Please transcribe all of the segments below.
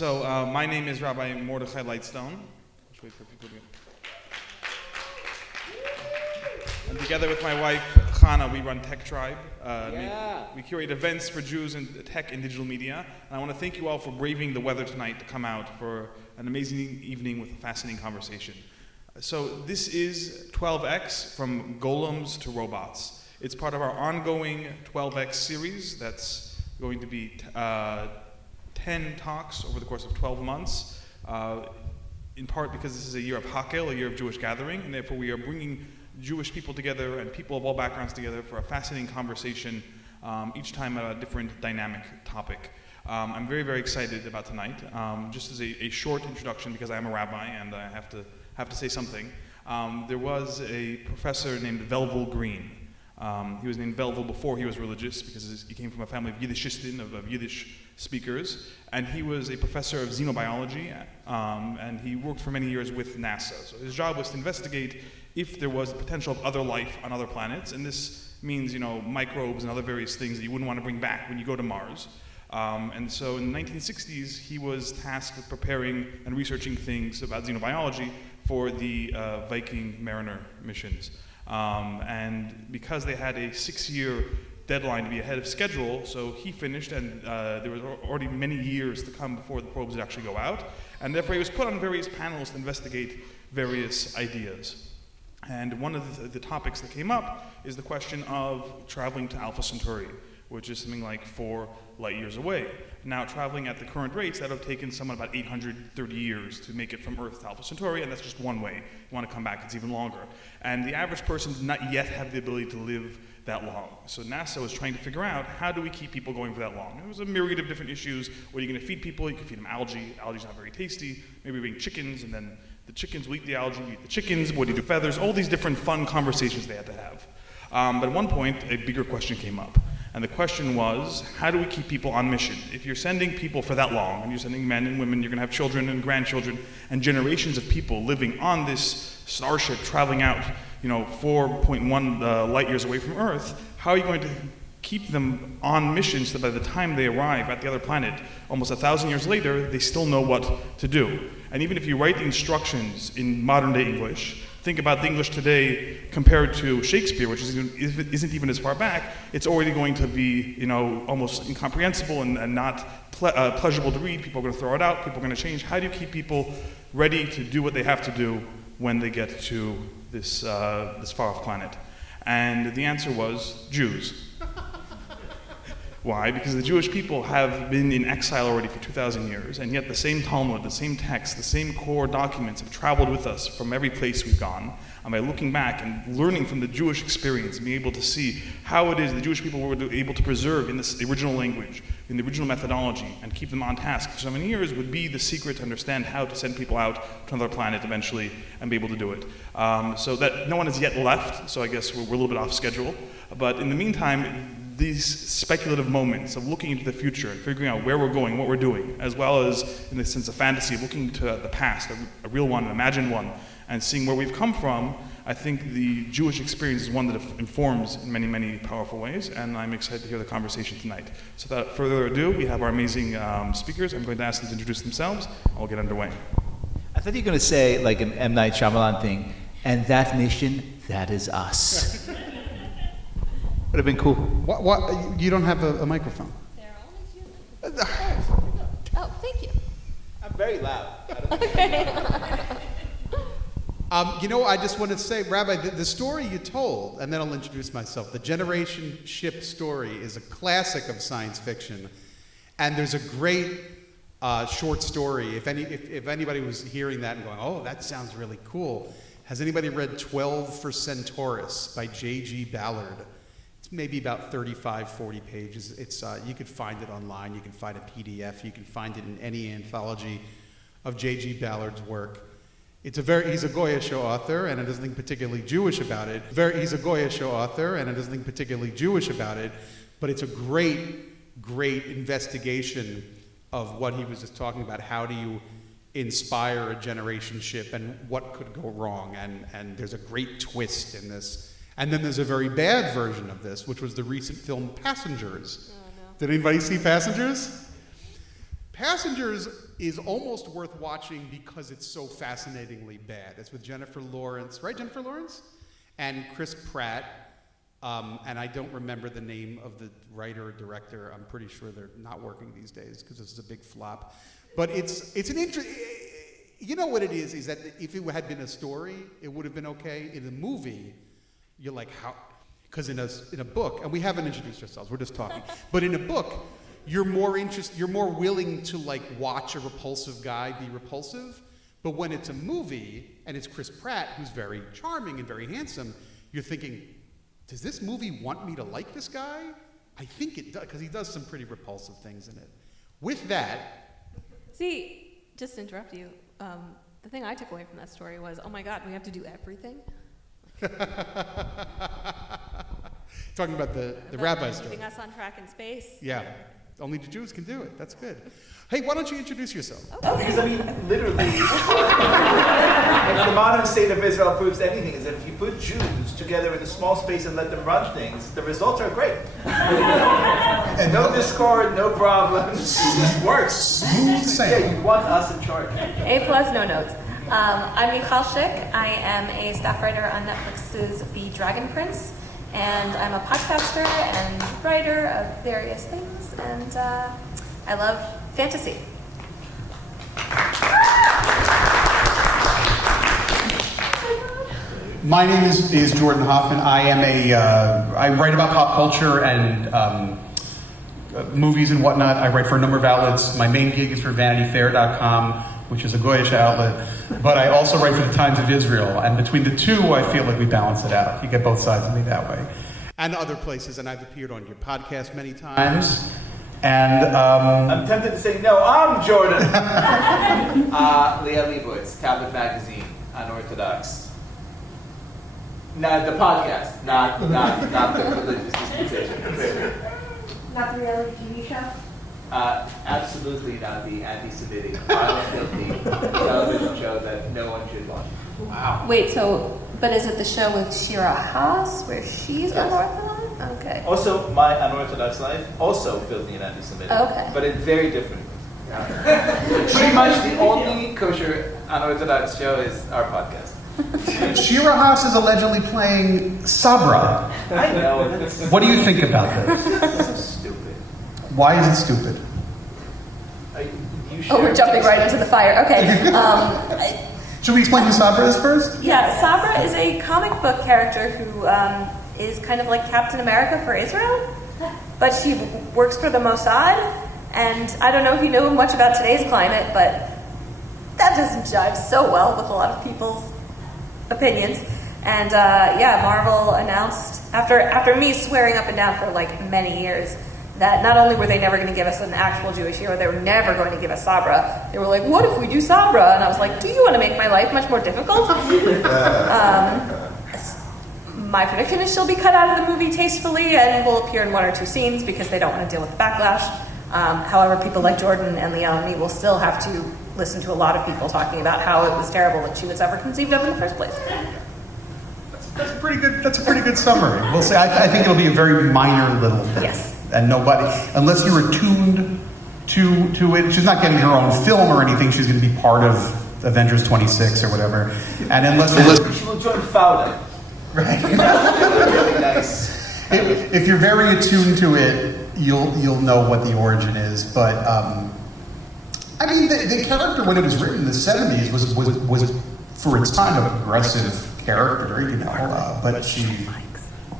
My name is Rabbi Mordechai Lightstone. Let's wait for people to get. And together with my wife, Chana, we run Tech Tribe. We curate events for Jews in tech and digital media. And I want to thank you all for braving the weather tonight to come out for an amazing evening with a fascinating conversation. So this is 12X, from Golems to robots. It's part of our ongoing 12X series that's going to be 10 talks over the course of 12 months, in part because this is a year of Hakel, a year of Jewish gathering, and therefore we are bringing Jewish people together and people of all backgrounds together for a fascinating conversation, each time at a different dynamic topic. I'm very, very excited about tonight. Just as a short introduction, because I am a rabbi and I have to say something. There was a professor named Velvel Green. He was named Velvel before he was religious because he came from a family of Yiddishistin, of Yiddish speakers, and he was a professor of xenobiology, and he worked for many years with NASA. So his job was to investigate if there was the potential of other life on other planets, and this means, microbes and other various things that you wouldn't want to bring back when you go to Mars. And so in the 1960s, he was tasked with preparing and researching things about xenobiology for the Viking Mariner missions. And because they had a 6-year deadline to be ahead of schedule, so he finished, and there was already many years to come before the probes would actually go out, and therefore he was put on various panels to investigate various ideas. And one of the topics that came up is the question of traveling to Alpha Centauri, which is something like 4 light years away. Now, traveling at the current rates, that would have taken someone about 830 years to make it from Earth to Alpha Centauri, and that's just one way. You want to come back, it's even longer. And the average person does not yet have the ability to live that long. So NASA was trying to figure out, how do we keep people going for that long? And there was a myriad of different issues. What are you going to feed people? You can feed them algae. Algae's not very tasty. Maybe bring chickens, and then the chickens will eat the algae, you eat the chickens. What do you do with feathers? All these different fun conversations they had to have. But at one point, a bigger question came up. And the question was, how do we keep people on mission? If you're sending people for that long, and you're sending men and women, you're going to have children and grandchildren, and generations of people living on this starship traveling out, 4.1 light years away from Earth, how are you going to keep them on mission so that by the time they arrive at the other planet, almost 1,000 years later, they still know what to do? And even if you write the instructions in modern day English, think about the English today compared to Shakespeare, which isn't even as far back, it's already going to be, almost incomprehensible and not pleasurable to read. People are going to throw it out, people are going to change. How do you keep people ready to do what they have to do when they get to this far-off planet? And the answer was Jews. Why? Because the Jewish people have been in exile already for 2,000 years, and yet the same Talmud, the same text, the same core documents have traveled with us from every place we've gone. And by looking back and learning from the Jewish experience and being able to see how it is the Jewish people were able to preserve in this original language, in the original methodology, and keep them on task for so many years would be the secret to understand how to send people out to another planet eventually and be able to do it. So that no one has yet left, so I guess we're a little bit off schedule. But in the meantime, these speculative moments of looking into the future and figuring out where we're going, what we're doing, as well as in the sense of fantasy, looking to the past, a real one, an imagined one, and seeing where we've come from, I think the Jewish experience is one that informs in many, many powerful ways, and I'm excited to hear the conversation tonight. So without further ado, we have our amazing speakers. I'm going to ask them to introduce themselves, and we'll get underway. I thought you were going to say, like an M. Night Shyamalan thing, and that mission, that is us. Would have been cool. What? You don't have a microphone. They're all human. Oh, thank you. I'm very loud. I just wanted to say, Rabbi, the story you told, and then I'll introduce myself. The generation ship story is a classic of science fiction, and there's a great short story. If anybody was hearing that and going, "Oh, that sounds really cool," has anybody read 12 for Centaurus by J.G. Ballard? Maybe about 35, 40 pages. It's you could find it online. You can find a PDF. You can find it in any anthology of J.G. Ballard's work. He's a Goyish author, and there's nothing particularly Jewish about it. He's a Goyish author, and there's nothing particularly Jewish about it. But it's a great, great investigation of what he was just talking about. How do you inspire a generation ship, and what could go wrong? And there's a great twist in this. And then there's a very bad version of this, which was the recent film Passengers. Oh, no. Did anybody see Passengers? Passengers is almost worth watching because it's so fascinatingly bad. It's with Jennifer Lawrence, right? Jennifer Lawrence? And Chris Pratt. And I don't remember the name of the writer or director. I'm pretty sure they're not working these days because this is a big flop. But it's an interesting. You know what it is that if it had been a story, it would have been okay. In a movie, you're like, how? Because in a book, and we haven't introduced ourselves, we're just talking. But in a book, you're more willing to like watch a repulsive guy be repulsive. But when it's a movie, and it's Chris Pratt, who's very charming and very handsome, you're thinking, does this movie want me to like this guy? I think it does, because he does some pretty repulsive things in it. With that... See, just to interrupt you, the thing I took away from that story was, oh my God, we have to do everything? Talking about the rabbi story. Keeping us on track in space. Yeah, only the Jews can do it. That's good. Hey, why don't you introduce yourself? Because, I mean, literally, if the modern state of Israel proves anything, is that if you put Jews together in a small space and let them run things, the results are great. And no discord, no problems. It just works. Smooth sailing. Yeah, you want us in charge. A+, no notes. I'm Michal Schick. I am a staff writer on Netflix's The Dragon Prince, and I'm a podcaster and writer of various things, and I love fantasy. My name is Jordan Hoffman. I am I write about pop culture and movies and whatnot. I write for a number of outlets. My main gig is for VanityFair.com, which is a Goyish outlet. But I also write for the Times of Israel. And between the two, I feel like we balance it out. You get both sides of me that way. And other places. And I've appeared on your podcast many times. And I'm tempted to say, no, I'm Jordan. Leah Leibowitz, Tablet Magazine, Unorthodox. No, the podcast, not the religious dispensation. Not the reality TV show? Absolutely not the anti-Semitic, filthy television show that no one should watch. wow. Wait, but is it the show with Shira Haas, where she's unorthodox? Okay. Also, My Unorthodox Life, also filthy and anti-Semitic. Okay. But it's very different. Pretty much the only kosher unorthodox show is our podcast. Shira Haas is allegedly playing Sabra. I know. What do you think about this? This is stupid. Why is it stupid? Oh, we're jumping right into the fire. Okay. Should we explain who Sabra is first? Yeah, Sabra is a comic book character who is kind of like Captain America for Israel, but she works for the Mossad, and I don't know if you know much about today's climate, but that doesn't jive so well with a lot of people's opinions. And Marvel announced, after me swearing up and down for like many years, that not only were they never going to give us an actual Jewish hero, they were never going to give us Sabra. They were like, what if we do Sabra? And I was like, do you want to make my life much more difficult? My prediction is she'll be cut out of the movie tastefully and will appear in one or two scenes because they don't want to deal with the backlash. However, people like Jordan and Leon and me will still have to listen to a lot of people talking about how it was terrible that she was ever conceived of in the first place. That's a pretty good summary. We'll say I think it'll be a very minor little thing. Yes. And nobody, unless you're attuned to it, she's not getting her own film or anything. She's going to be part of Avengers 26 or whatever. And unless She will join Fauda. right, Really nice. if you're very attuned to it, you'll know what the origin is. But I mean, the character when it was written in the 70s was for its time a progressive character, you know. But she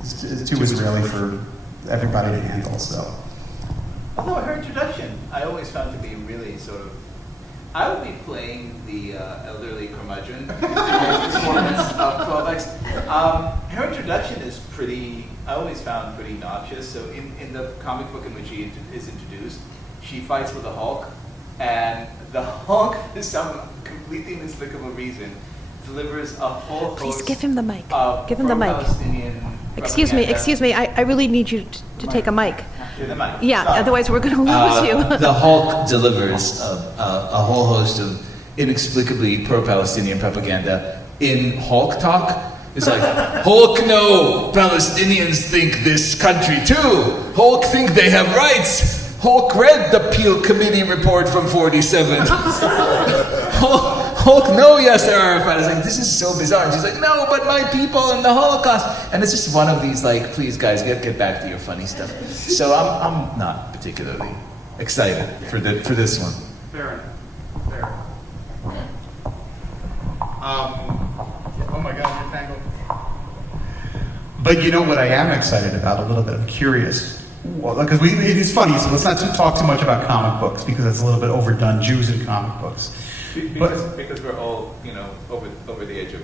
is too Israeli for everybody to handle. So, Although her introduction, I always found to be really sort of. I would be playing the elderly curmudgeon in the performance of 12X. Her introduction is I always found pretty noxious. So in the comic book in which she is introduced, she fights with the Hulk, and the Hulk, for some completely inexplicable reason, delivers a whole host Please give him the mic. of Give him the mic. pro-Palestinian Excuse me. I really need you to take a mic. The mic. Yeah, Sorry. otherwise we're going to lose you. The Hulk delivers a whole host of inexplicably pro-Palestinian propaganda in Hulk talk. It's like, Hulk, no, Palestinians think this country too. Hulk think they have rights. Hulk read the Peel Committee report from 47. Hulk, no, Yasser Arafat. I was like, this is so bizarre. And she's like, no, but my people and the Holocaust. And it's just one of these, like, please, guys, get back to your funny stuff. So I'm not particularly excited for this one. Fair enough. Fair enough. Oh my God, you're tangled. But you know what I am excited about? A little bit. I'm curious. Well, because it's funny, so let's not talk too much about comic books because it's a little bit overdone. Jews in comic books. Because we're all, over the age of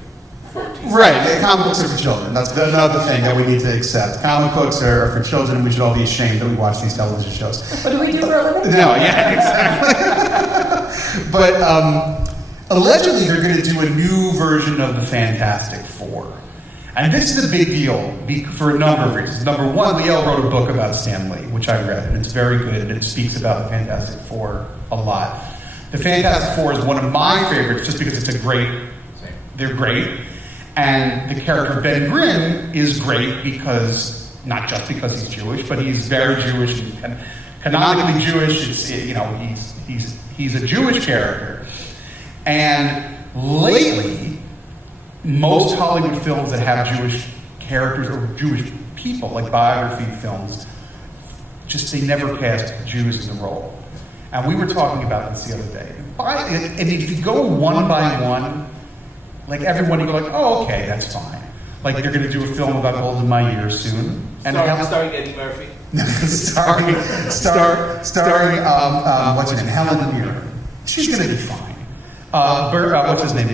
14. Right, comic books are for children. That's another thing that we need to accept. Comic books are for children, and we should all be ashamed that we watch these television shows. What do we do for a living? No, yeah, exactly. But allegedly, they're going to do a new version of the Fantastic Four. And this is a big deal for a number of reasons. Number one, Liel wrote a book about Stan Lee, which I read, and it's very good, and it speaks about the Fantastic Four a lot. The Fantastic Four is one of my favorites just because they're great. And the character Ben Grimm is great because, not just because he's Jewish, but he's very Jewish and canonically Jewish. He's a Jewish character. And lately, most Hollywood films that have Jewish characters or Jewish people, like biography films, they never cast Jews in the role. And we were talking about this the other day. And if you go one by one, like everyone, you go like, oh, okay, that's fine. Like they're going to do a film about Gold in My Years soon. And starring Eddie Murphy. starring what's her name? Helen Mirren. She's going to be fine. What's his name?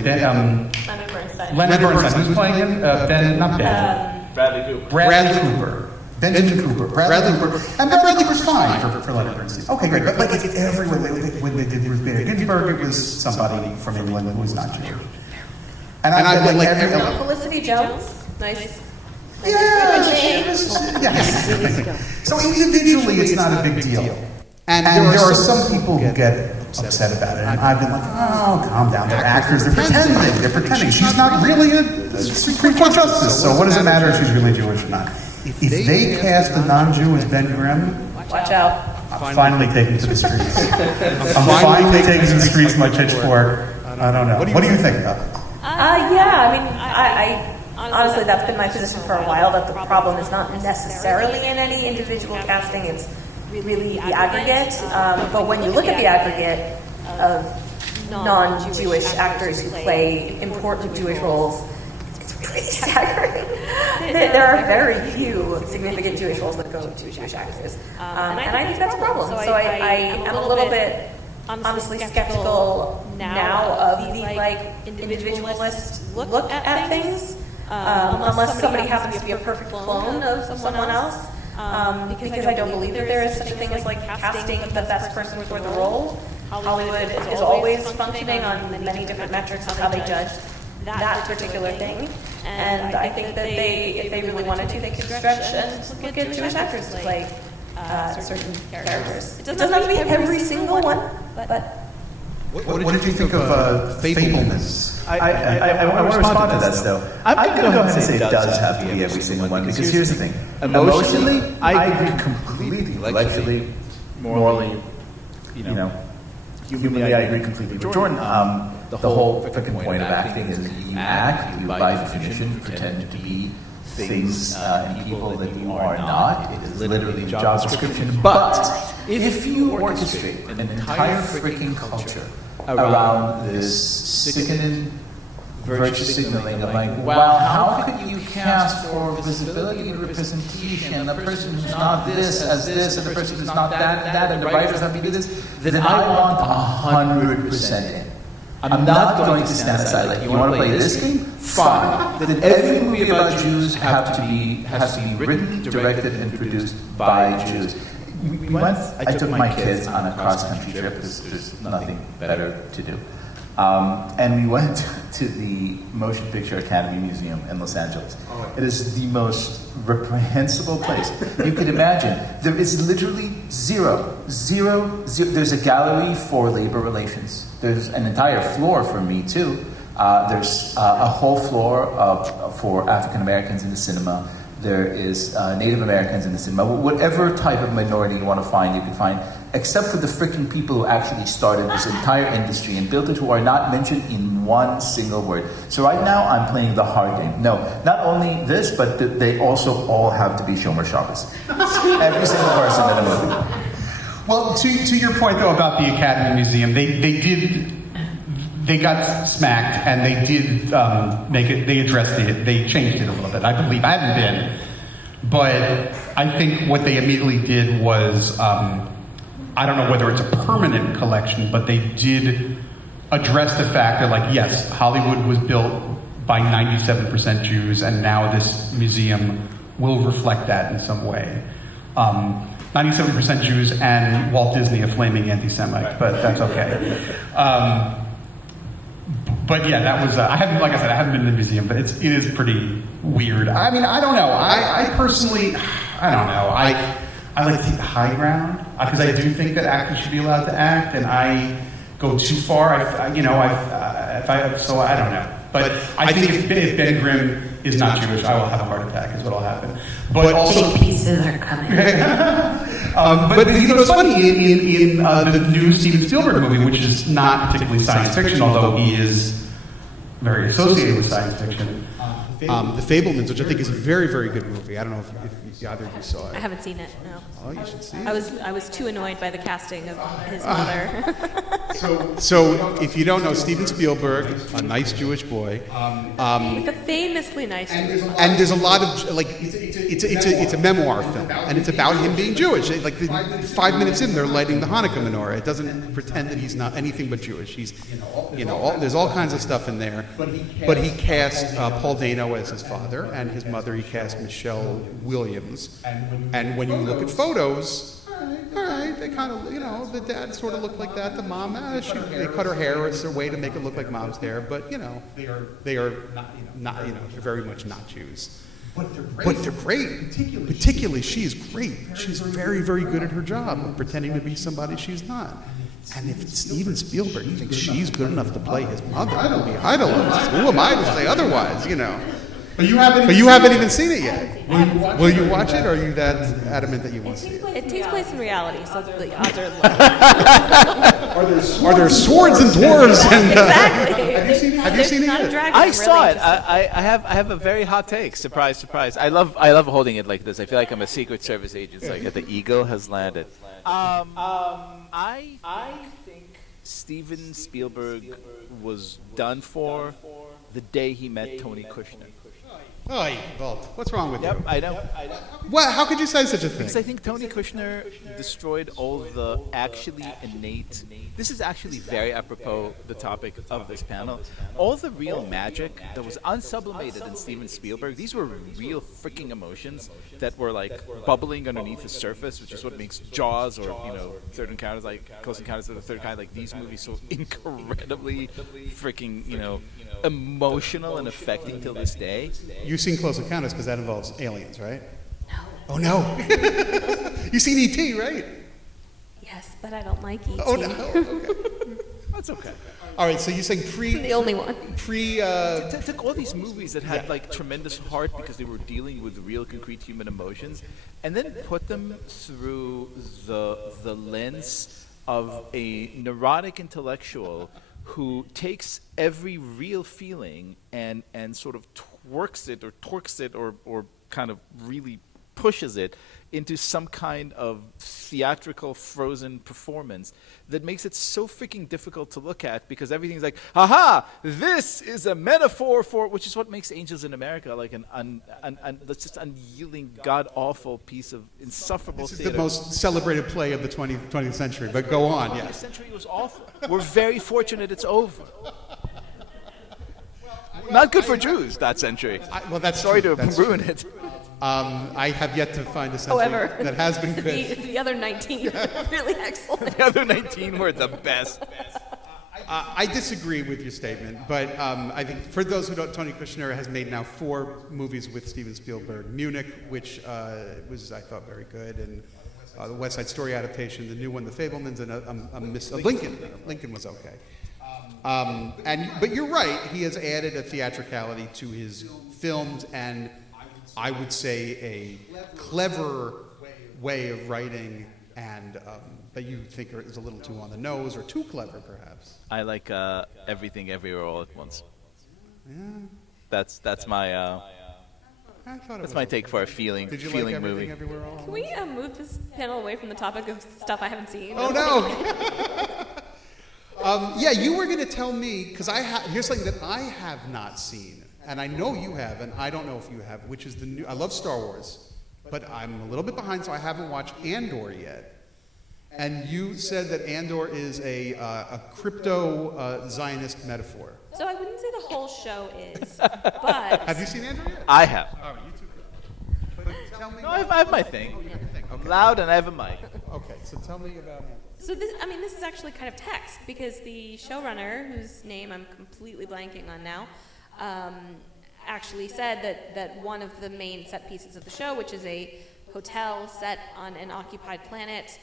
Leonard Bernstein. Who's playing him? Bradley Cooper. Bradley Cooper. Benjamin Cooper. Bradley Cooper. And Bradley Cooper's fine for Leonard Bernstein. Okay, great. But like it's everywhere. When they did Ruth Bader Ginsburg, it was somebody from England who was not Jewish. And I like everyone. Felicity Jones. Nice. Yes. So individually, it's not a big deal. And there are some people who get upset about it, and I've been like, oh, calm down. They're actors. They're pretending. She's not really a Supreme Court justice. So what does it matter if she's really Jewish or not? If they cast a non-Jew as Ben Grimm, watch out. I'm finally taking to the streets. I'm finally taking to the streets my pitchfork. I don't know. What do you think about it? I honestly, that's been my position for a while, that the problem is not necessarily in any individual casting, it's really the aggregate. But when you look at the aggregate of non-Jewish actors who play important Jewish roles, it's pretty staggering. There are very few significant Jewish roles that go to Jewish actors. And I think that's a problem. So I am a little bit honestly skeptical now of the individualist look at things, unless somebody happens to be a perfect clone of someone else. Because I don't believe that there is such a thing as like casting the best person for the role. Hollywood is always functioning on many different metrics of how they judge that particular thing. And I think that if they really wanted to, they could stretch and look at Jewish actors to play certain characters. It doesn't have to be every single one, but. What did you think of Fablemans? I want to respond to that, though. I'm going to go ahead and say it does have to be every single one, because here's the thing. Emotionally, I agree completely. Intellectually, morally, humanly, I agree completely with Jordan. The whole freaking point of acting is that you act, you by definition pretend to be things and people that you are not. It is literally a job description. But if you orchestrate an entire freaking culture around this sickening virtue signaling of like, wow, how could you cast for visibility and representation a person who's not this as this, and the person who's not that, and the writers have to do this, then I want 100% in. I'm not going to stand aside. Like, you want to play this game? Fine. Then every movie about Jews has to be written, directed, and produced by Jews. I took my kids on a cross-country trip because there's nothing better to do. And we went to the Motion Picture Academy Museum in Los Angeles. It is the most reprehensible place you could imagine. There is literally zero. There's a gallery for labor relations. There's an entire floor for Me Too. There's a whole floor for African Americans in the cinema. there is Native Americans in the cinema. Whatever type of minority you want to find, you can find, except for the freaking people who actually started this entire industry and built it, who are not mentioned in one single word. So right now, I'm playing the hard game. No, not only this, but they also all have to be Shomer Shabbos. Every single person in a movie. Well, to your point though about the Academy Museum, they got smacked, and they did make it. They addressed it. They changed it a little bit. I believe I haven't been, but I think what they immediately did was I don't know whether it's a permanent collection, but they did address the fact that, like, yes, Hollywood was built by 97% Jews, and now this museum will reflect that in some way. 97% Jews and Walt Disney a flaming anti-Semite, but that's okay. But yeah, that was, I haven't, like I said, I haven't been to the museum, but it is pretty weird. I mean, I don't know. I personally, I don't know. I like to take the high ground, because I do think that actors should be allowed to act, and I go too far, so I don't know. But I think if Ben Grimm is not Jewish, I will have a heart attack, is what will happen. But also, big pieces are coming. but you know, it's funny, in the new Steven Spielberg movie, which is not particularly science fiction, although he is very associated with science fiction, The Fabelmans, which I think is a very, very good movie. I don't know if either of you saw it. I haven't seen it, no. Oh, you should see it. I was too annoyed by the casting of his mother. So, if you don't know, Steven Spielberg, a nice Jewish boy, Like a famously nice Jewish. and there's a lot of, like, it's a memoir film, and it's about him being Jewish. Like, 5 minutes in, they're lighting the Hanukkah menorah. It doesn't pretend that he's not anything but Jewish. He's, there's all kinds of stuff in there. But he cast Paul Dano as his father, and his mother he cast Michelle Williams. And when you look at photos, all right, they kind of, the dad sort of looked like that. The mom, they cut her hair as their way to make it look like mom's hair. But they are not, they're very much not Jews. But they're great. Particularly, she's great. She's very, very good at her job of pretending to be somebody she's not. And if Steven Spielberg thinks she's good enough to play his mother, it'll be idolized. Who am I to say otherwise? But you haven't even seen it yet. Will you watch it, or are you that adamant that you won't see it? It takes place in reality, so the odds are low. Are there swords and dwarves? And, Exactly. Have you seen it Not a yet? dragon. I I'm saw really it. I have a very hot take. Surprise, surprise. I love holding it like this. I feel like I'm a Secret Service agent. It's like the eagle has landed. I think Steven Spielberg was done for the day he met Tony Kushner. Oh, Walt, what's wrong with you? I know. What? How could you say such a thing? Because I think Tony Kushner destroyed all the actually innate. This is actually very apropos the topic of this panel. All the real magic that was unsublimated in Steven Spielberg. These were real freaking emotions that were like bubbling underneath the surface, which is what makes Jaws or Third Encounters, like Close Encounters of the Third Kind, like these movies so incredibly freaking emotional and affecting till this day. You've seen Close Encounters because that involves aliens, right? No. Oh, no. You've seen E.T., right? Yes, but I don't like E.T. Oh, no. Okay. That's okay. All right, so you're saying The only one. Took all these movies that had like tremendous heart because they were dealing with real concrete human emotions, and then put them through the lens of a neurotic intellectual who takes every real feeling and sort of twerks it or torques it or kind of really pushes it into some kind of theatrical frozen performance that makes it so freaking difficult to look at, because everything's like, aha, this is a metaphor for, which is what makes Angels in America like that's just unyielding, god-awful piece of insufferable This is theater. the most celebrated play of the 20th century, but go on, The yes. century was awful. We're very fortunate it's over. Not good for Jews, that century. That's Sorry true, to that's ruin it. I have yet to find a century However, that has been good. the other 19 are really excellent. The other 19 were the best. I disagree with your statement, but I think for those who don't, Tony Kushner has made now 4 movies with Steven Spielberg. Munich, which was, I thought, very good, and the West Side Story adaptation, the new one, The Fabelmans, and Lincoln. Lincoln was okay. But you're right, he has added a theatricality to his films, and I would say, a clever way of writing, and that you think is a little too on the nose or too clever, perhaps. I like Everything Everywhere All at Once. Yeah. That's my I thought it that's was my okay. take for a feeling Did you feeling like Everything movie. Everywhere All at Can Once? we move this panel away from the topic of stuff I haven't seen? Oh no! Yeah, you were going to tell me, because here's something that I have not seen, and I know you have, and I don't know if you have, which is the new. I love Star Wars, but I'm a little bit behind, so I haven't watched Andor yet. And you said that Andor is a crypto Zionist metaphor. So I wouldn't say the whole show is, but Have you seen Andor yet? I have. Oh, you too. But tell me. No, I have my thing. Oh, you have your thing. Okay. Loud, and I have a mic. Okay, so tell me about Andor. so this is actually kind of text because the showrunner, whose name I'm completely blanking on now, actually said that one of the main set pieces of the show, which is a hotel set on an occupied planet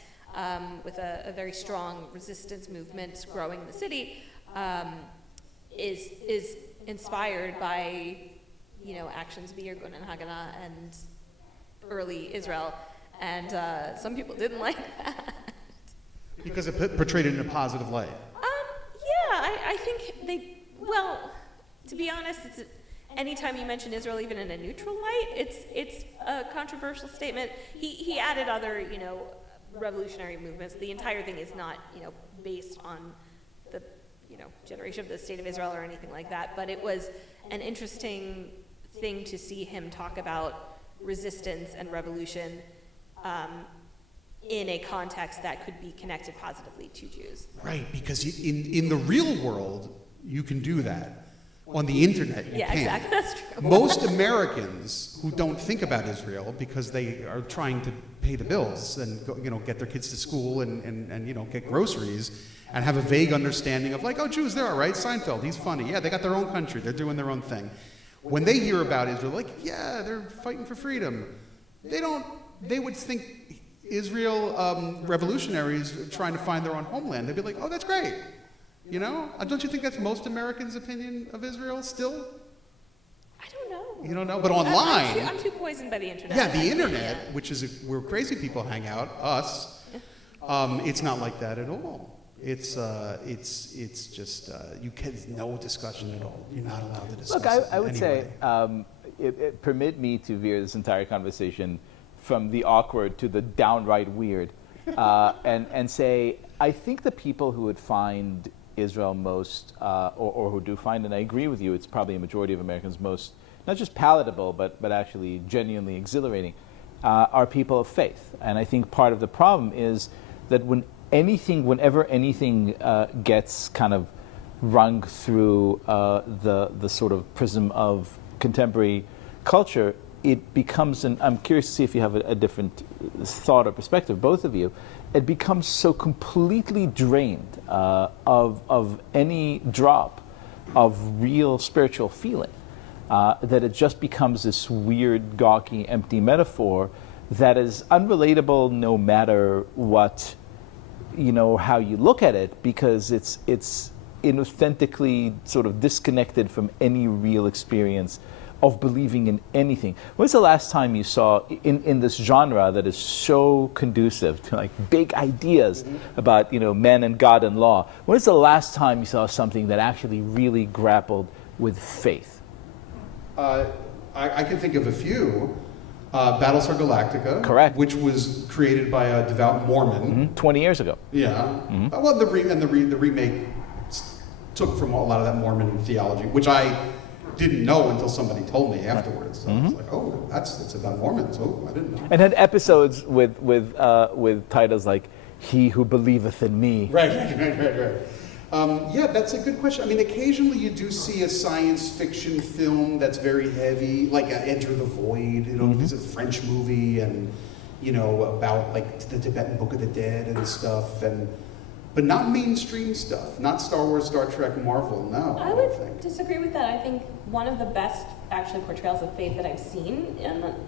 with a very strong resistance movement growing in the city, is inspired by, actions Be'er and Haganah and early Israel, and some people didn't like that. Because it portrayed it in a positive light. I think to be honest, anytime you mention Israel, even in a neutral light, it's a controversial statement. He added other, revolutionary movements. The entire thing is not, based on the, generation of the state of Israel or anything like that, but it was an interesting thing to see him talk about resistance and revolution in a context that could be connected positively to Jews. Right, because in the real world, you can do that. On the internet, you Yeah, can't. exactly. That's true. Most Americans who don't think about Israel because they are trying to pay the bills and get their kids to school and get groceries and have a vague understanding of like, oh, Jews, they're all right. Seinfeld, he's funny. Yeah, they got their own country. They're doing their own thing. When they hear about Israel, like, yeah, they're fighting for freedom. They would think Israel revolutionaries trying to find their own homeland. They'd be like, oh, that's great. Don't you think that's most Americans' opinion of Israel still? I don't know. You don't know? But online, I'm too poisoned by the internet. yeah, the internet, which is where crazy people hang out, us, it's not like that at all. It's just, there's no discussion at all. You're not allowed to discuss Look, it I would anyway. say, permit me to veer this entire conversation from the awkward to the downright weird, and say, I think the people who would find Israel most, or who do find, and I agree with you, it's probably a majority of Americans most, not just palatable, but actually genuinely exhilarating, are people of faith. And I think part of the problem is that whenever anything gets kind of rung through the sort of prism of contemporary culture, it becomes, and I'm curious to see if you have a different thought or perspective, both of you, it becomes so completely drained of any drop of real spiritual feeling that it just becomes this weird, gawky, empty metaphor that is unrelatable no matter what, how you look at it, because it's inauthentically sort of disconnected from any real experience of believing in anything. When's the last time you saw in this genre that is so conducive to like big ideas about men and God and law? When's the last time you saw something that actually really grappled with faith? I can think of a few. Battlestar Galactica, Correct. Which was created by a devout Mormon. 20 years ago. Yeah. Well, the remake took from a lot of that Mormon theology, which I didn't know until somebody told me afterwards. So I was like, oh, it's about Mormons. Oh, I didn't know. And had episodes with titles like "He Who Believeth in Me." Right. Yeah, that's a good question. I mean, occasionally you do see a science fiction film that's very heavy, like Enter the Void. It's a French movie, and about like the Tibetan Book of the Dead and stuff, but not mainstream stuff. Not Star Wars, Star Trek, Marvel. No, I don't would think. disagree with that. I think one of the best actually portrayals of faith that I've seen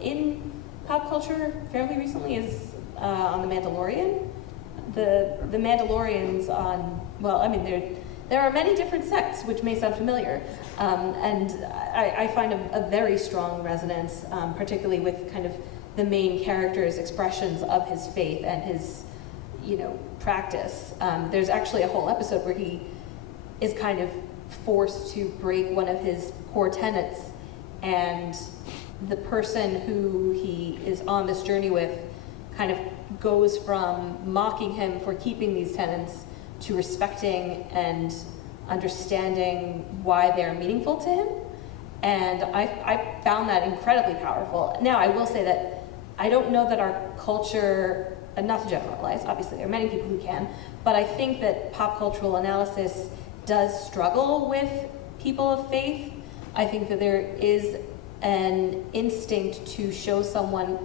in pop culture fairly recently is on The Mandalorian. The Mandalorians on, there are many different sects, which may sound familiar, and I find a very strong resonance, particularly with kind of the main character's expressions of his faith and his, practice. There's actually a whole episode where he is kind of forced to break one of his core tenets, and the person who he is on this journey with kind of goes from mocking him for keeping these tenets to respecting and understanding why they're meaningful to him. And I found that incredibly powerful. Now, I will say that I don't know that our culture, and not to generalize, obviously there are many people who can, but I think that pop cultural analysis does struggle with people of faith. I think that there is an instinct to show someone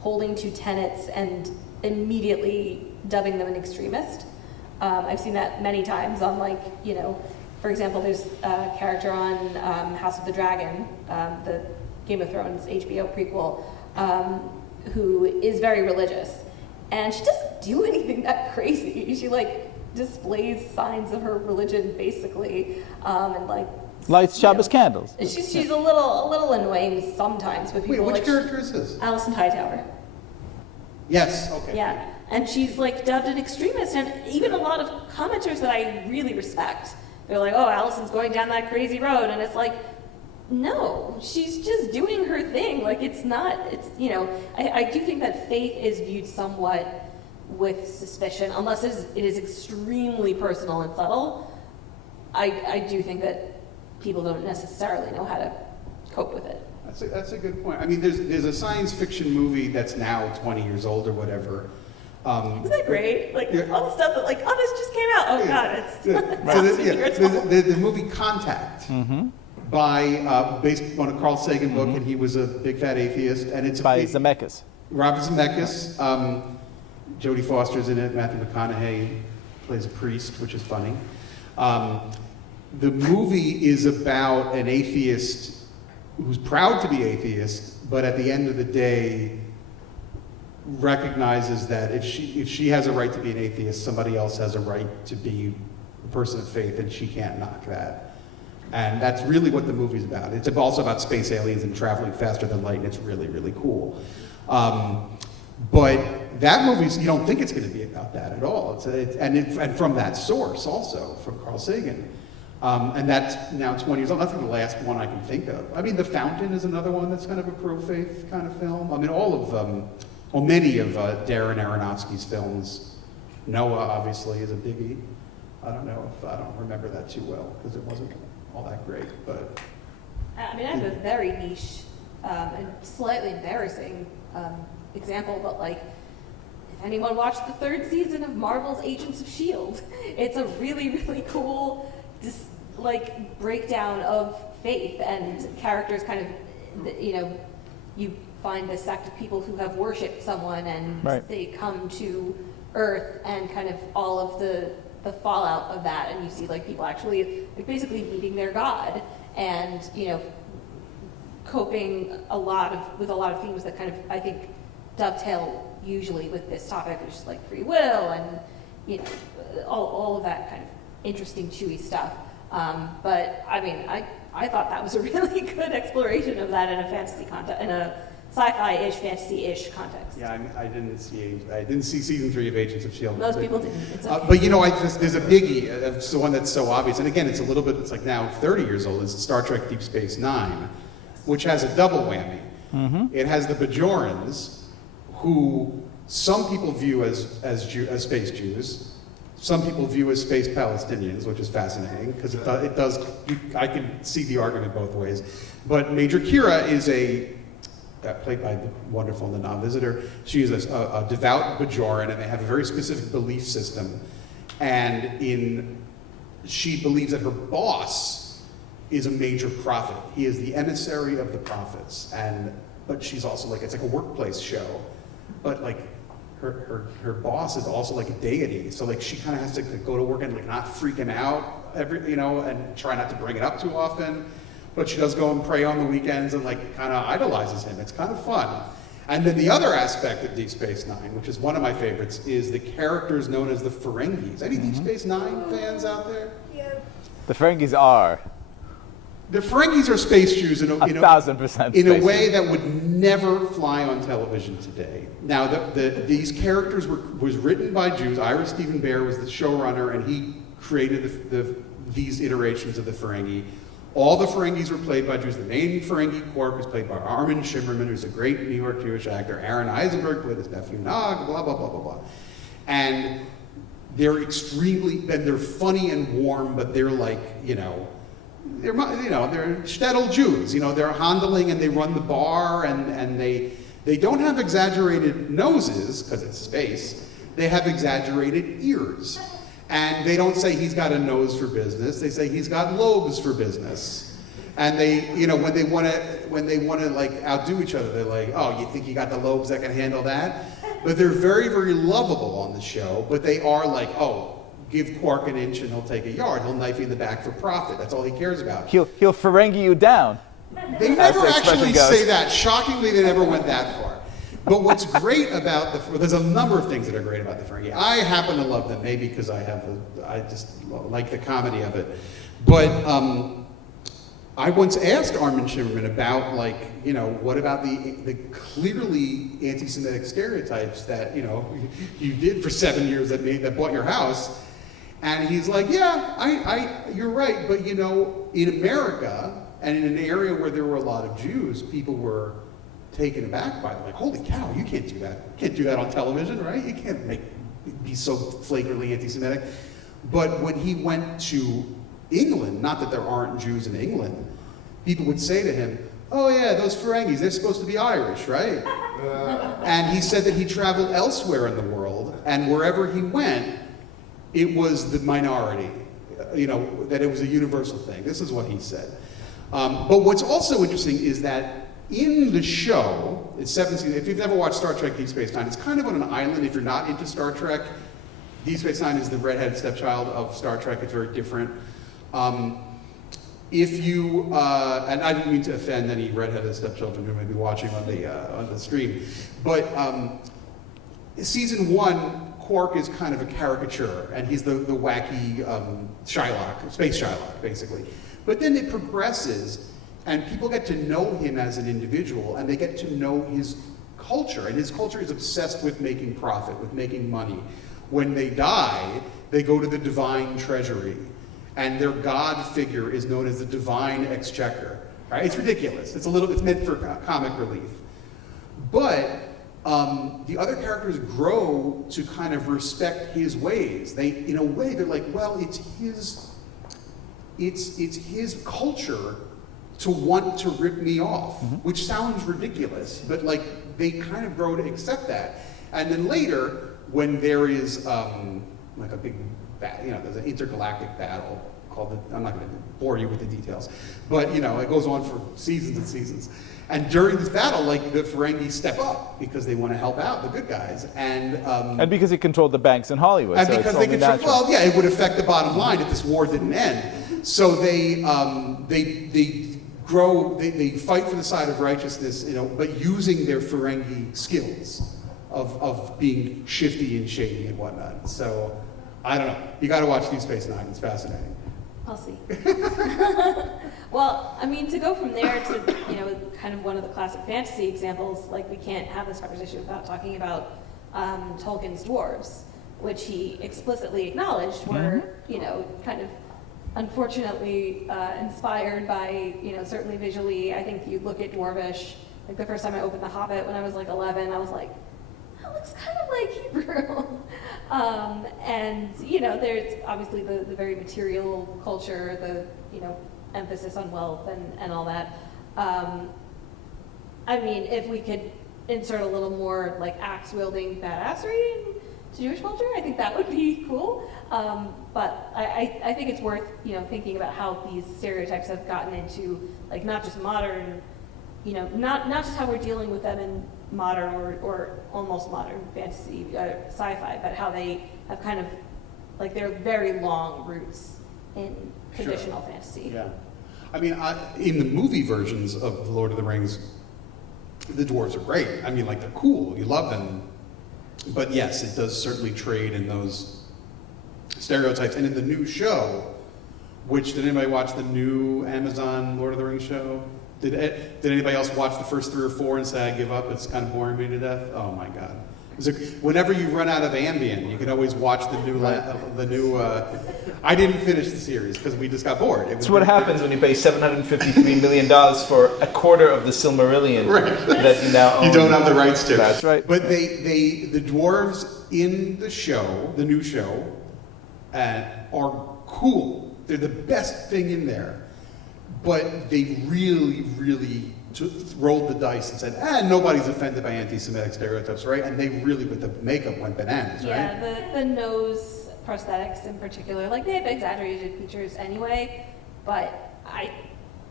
holding to tenets and immediately dubbing them an extremist. I've seen that many times on, for example, there's a character on House of the Dragon, the Game of Thrones HBO prequel, who is very religious. And she doesn't do anything that crazy. She displays signs of her religion basically, and lights Shabbos candles. She's a little annoying sometimes with people. Wait, which character is this? Alison Hightower. Yes. Okay. Yeah, and she's dubbed an extremist, and even a lot of commenters that I really respect, they're like, "Oh, Alison's going down that crazy road," and it's like, no, she's just doing her thing. It's not. I do think that faith is viewed somewhat with suspicion, unless it is extremely personal and subtle. I do think that people don't necessarily know how to cope with it. That's a good point. I mean, there's a science fiction movie that's now 20 years old or whatever. Isn't that great? All the stuff that this just came out. Oh God, it's the movie Contact. Mm-hmm. Based on a Carl Sagan book, and he was a big fat atheist, and it's by Zemeckis. Robert Zemeckis. Jodie Foster's in it. Matthew McConaughey plays a priest, which is funny. The movie is about an atheist who's proud to be atheist, but at the end of the day recognizes that if she has a right to be an atheist, somebody else has a right to be a person of faith, and she can't knock that. And that's really what the movie's about. It's also about space aliens and traveling faster than light, and it's really, really cool. But that movie, you don't think it's going to be about that at all. And from that source also, from Carl Sagan. And that's now 20 years old. That's the last one I can think of. I mean, The Fountain is another one that's kind of a pro-faith kind of film. I mean, many of Darren Aronofsky's films. Noah, obviously, is a biggie. I don't remember that too well, because it wasn't all that great, but... I mean, I have a very niche and slightly embarrassing example, but if anyone watched the 3rd season of Marvel's Agents of S.H.I.E.L.D., it's a really, really cool breakdown of faith and characters kind of, you find this sect of people who have worshipped someone and right. They come to Earth and kind of all of the fallout of that, and you see people actually basically meeting their God and coping with a lot of themes that kind of I think dovetail usually with this topic, which is free will and all of that kind of interesting chewy stuff. But I mean, I thought that was a really good exploration of that in a fantasy context, in a sci-fi-ish, fantasy-ish context. Yeah, I didn't see season 3 of Agents of S.H.I.E.L.D. Most people didn't. It's okay. But there's a biggie. It's the one that's so obvious. And again, it's now 30 years old. It's Star Trek Deep Space Nine, which has a double whammy. Mm-hmm. It has the Bajorans, who some people view as space Jews. Some people view as space Palestinians, which is fascinating, because I can see the argument both ways. But Major Kira is played by the wonderful Nana Visitor. She is a devout Bajoran, and they have a very specific belief system. And she believes that her boss is a major prophet. He is the emissary of the prophets. But she's also it's like a workplace show. But her boss is also a deity. So she kind of has to go to work and not freak him out and try not to bring it up too often. But she does go and pray on the weekends and kind of idolizes him. It's kind of fun. And then the other aspect of Deep Space Nine, which is one of my favorites, is the characters known as the Ferengis. Any Deep Space Nine fans out there? The Ferengis are The Ferengis are space Jews in a 1,000% in a space way Jews. that would never fly on television today. Now, these characters was written by Jews. Ira Stephen Bear was the showrunner, and he created these iterations of the Ferengi. All the Ferengis were played by Jews. The main Ferengi Quark was played by Armin Shimmerman, who's a great New York Jewish actor. Aaron Eisenberg played his nephew Nog, blah, blah, blah, blah, blah. And they're they're funny and warm, but they're like, they're shtetl Jews. They're handling and they run the bar, and they don't have exaggerated noses, because it's space. They have exaggerated ears. And they don't say he's got a nose for business. They say he's got lobes for business. And they, when they want to like outdo each other, they're like, oh, you think you got the lobes that can handle that? But they're very, very lovable on the show. But they are like, oh, give Quark an inch and he'll take a yard. He'll knife you in the back for profit. That's all he cares about. He'll Ferengi you down. They never actually say that. Shockingly, they never went that far. But what's great about there's a number of things that are great about the Ferengi. I happen to love them, maybe because I just like the comedy of it. But I once asked Armin Shimmerman about, what about the clearly anti-Semitic stereotypes that, you did for 7 years that bought your house. And he's like, yeah, you're right. But, in America, and in an area where there were a lot of Jews, people were taken aback by it. Like, holy cow, you can't do that. You can't do that on television, right? You can't be so flagrantly anti-Semitic. But when he went to England, not that there aren't Jews in England, people would say to him, oh yeah, those Ferengis, they're supposed to be Irish, right? And he said that he traveled elsewhere in the world, and wherever he went, it was the minority, that it was a universal thing. This is what he said. But what's also interesting is that in the show, it's 7 seasons. If you've never watched Star Trek Deep Space Nine, it's kind of on an island. If you're not into Star Trek, Deep Space Nine is the redheaded stepchild of Star Trek. It's very different. If you, and I didn't mean to offend any redheaded stepchildren who may be watching on the stream, but season 1, Quark is kind of a caricature, and he's the wacky Shylock, space Shylock, basically. But then it progresses, and people get to know him as an individual, and they get to know his culture. And his culture is obsessed with making profit, with making money. When they die, they go to the divine treasury, and their god figure is known as the divine exchequer. Right? It's ridiculous. It's meant for comic relief. But the other characters grow to kind of respect his ways. In a way, they're like, well, it's his culture to want to rip me off, which sounds ridiculous, but they kind of grow to accept that. And then later, when there is a big there's an intergalactic battle called I'm not going to bore you with the details, but it goes on for seasons and seasons. And during this battle, the Ferengi step up because they want to help out the good guys, and because he controlled the banks in Hollywood, and so because it's they only control. natural. Well, yeah, it would affect the bottom line if this war didn't end. So they grow. They fight for the side of righteousness, but using their Ferengi skills of being shifty and shady and whatnot. So I don't know. You got to watch Deep Space Nine. It's fascinating. I'll see. Well, I mean, to go from there to, kind of one of the classic fantasy examples, we can't have this conversation without talking about Tolkien's dwarves, which he explicitly acknowledged were, kind of unfortunately inspired by, certainly visually. I think you look at Dwarvish, the first time I opened The Hobbit when I was 11, I was like, that looks kind of like Hebrew. And, there's obviously the very material culture, the, emphasis on wealth and all that. I mean, if we could insert a little more axe-wielding badassery into Jewish culture, I think that would be cool. But I think it's worth, thinking about how these stereotypes have gotten into, not just modern, not just how we're dealing with them in modern or almost modern fantasy, sci-fi, but how they have kind of, their very long roots in traditional fantasy. Yeah. I mean, in the movie versions of The Lord of the Rings, the dwarves are great. I mean, like, they're cool. You love them. But yes, it does certainly trade in those stereotypes. And in the new show, which, did anybody watch the new Amazon Lord of the Rings show? Did anybody else watch the first 3 or 4 and say, I give up, it's kind of boring me to death? Oh my God. Whenever you run out of Ambien, you can always watch the new. I didn't finish the series because we just got bored. It's what happens when you pay $753 million for a quarter of the Silmarillion that you now own. You don't have the rights to. That's right. But the dwarves in the show, the new show, are cool. They're the best thing in there. But they really, really rolled the dice and said, nobody's offended by anti-Semitic stereotypes, right? And they really, with the makeup, went bananas, right? Yeah, the nose prosthetics in particular, like, they have exaggerated features anyway, but I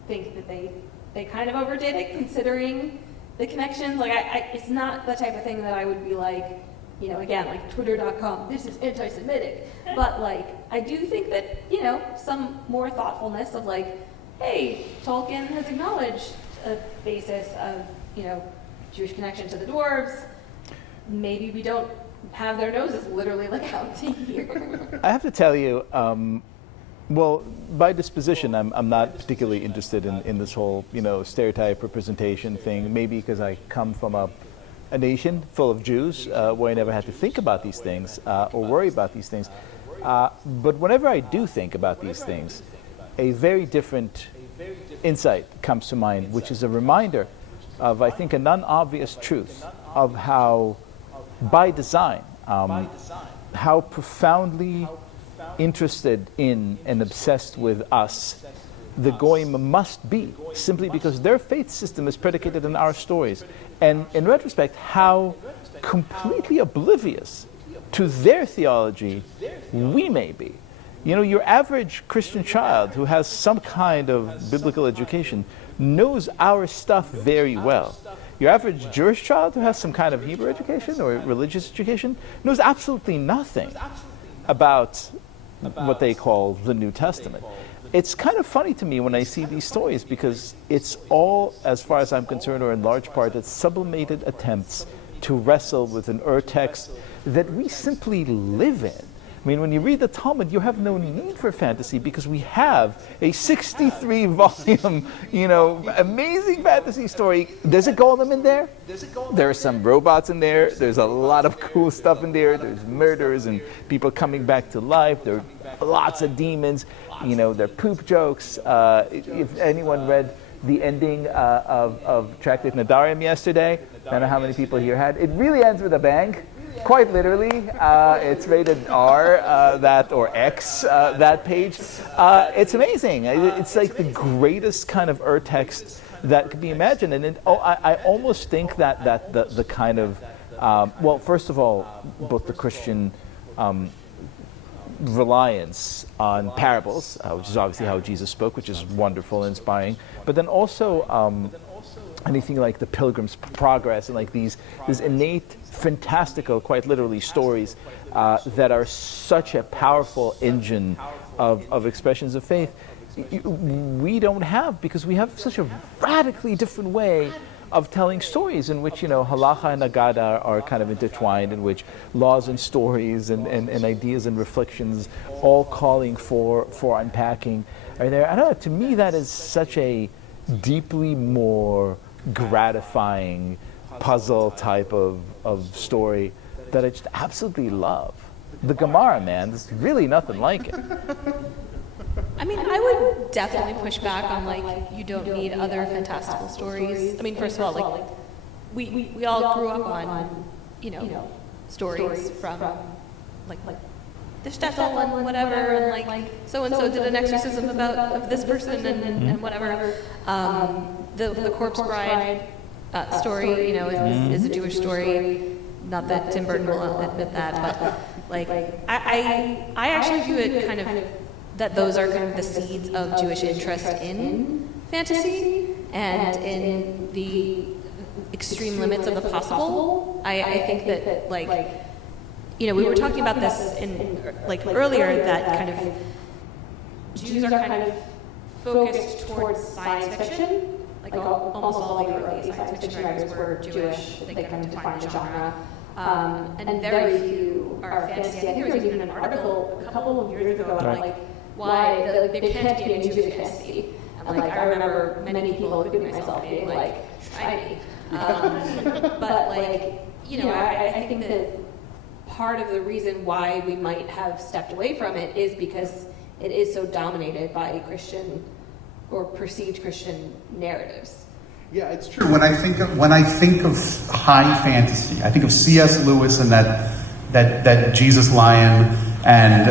think that they kind of overdid it considering the connections. Like, it's not the type of thing that I would be like, again, like twitter.com, this is anti-Semitic. But, like, I do think that, some more thoughtfulness of, like, hey, Tolkien has acknowledged a basis of, Jewish connection to the dwarves. Maybe we don't have their noses literally like out to here. I have to tell you, well, by disposition, I'm not particularly interested in this whole, stereotype representation thing. Maybe because I come from a nation full of Jews where I never had to think about these things or worry about these things. But whenever I do think about these things, a very different insight comes to mind, which is a reminder of, I think, a non-obvious truth of how, by design, how profoundly interested in and obsessed with us the Goyim must be, simply because their faith system is predicated on our stories. And in retrospect, how completely oblivious to their theology we may be. Your average Christian child who has some kind of biblical education knows our stuff very well. Your average Jewish child who has some kind of Hebrew education or religious education knows absolutely nothing about what they call the New Testament. It's kind of funny to me when I see these stories because it's all, as far as I'm concerned, or in large part, it's sublimated attempts to wrestle with an text that we simply live in. I mean, when you read the Talmud, you have no need for fantasy because we have a 63-volume, amazing fantasy story. There's a golem in there. There are some robots in there. There's a lot of cool stuff in there. There's murders and people coming back to life. There are lots of demons. There are poop jokes. If anyone read the ending of Tractate Nadarim yesterday, I don't know how many people here had. It really ends with a bang. Quite literally, it's rated R, or X, that page. It's amazing. It's like the greatest kind of text that could be imagined. And I almost think that the kind of, well, first of all, both the Christian reliance on parables, which is obviously how Jesus spoke, which is wonderful and inspiring, but then also anything like the Pilgrim's Progress and like these innate, fantastical, quite literally, stories that are such a powerful engine of expressions of faith, we don't have, because we have such a radically different way of telling stories in which, halacha and agada are kind of intertwined, in which laws and stories and ideas and reflections all calling for unpacking are there. I don't know, to me that is such a deeply more gratifying puzzle type of story that I just absolutely love. The Gemara, man, there's really nothing like it. I mean, I would definitely push back on, like, you don't need other fantastical stories. I mean, first of all, like, we all grew up on, stories from, like the shtetl and whatever, and like so-and-so did an exorcism of this person and whatever. The Corpse Bride story, is a Jewish story. Not that Tim Burton will admit that, but like I actually view it kind of that those are kind of the seeds of Jewish interest in fantasy and in the extreme limits of the possible. I think that, like, we were talking about this in earlier, that kind of Jews are kind of focused towards science fiction, almost all the early science fiction writers were Jewish. They kind of defined the genre. And very few are fantasy. I think there was even an article a couple of years ago about why there can't be a new Jewish fantasy. And I remember many people, including myself, being try me. But I think that part of the reason why we might have stepped away from it is because it is so dominated by Christian or perceived Christian narratives. Yeah, it's true. When I think of high fantasy, I think of C.S. Lewis and that Jesus lion and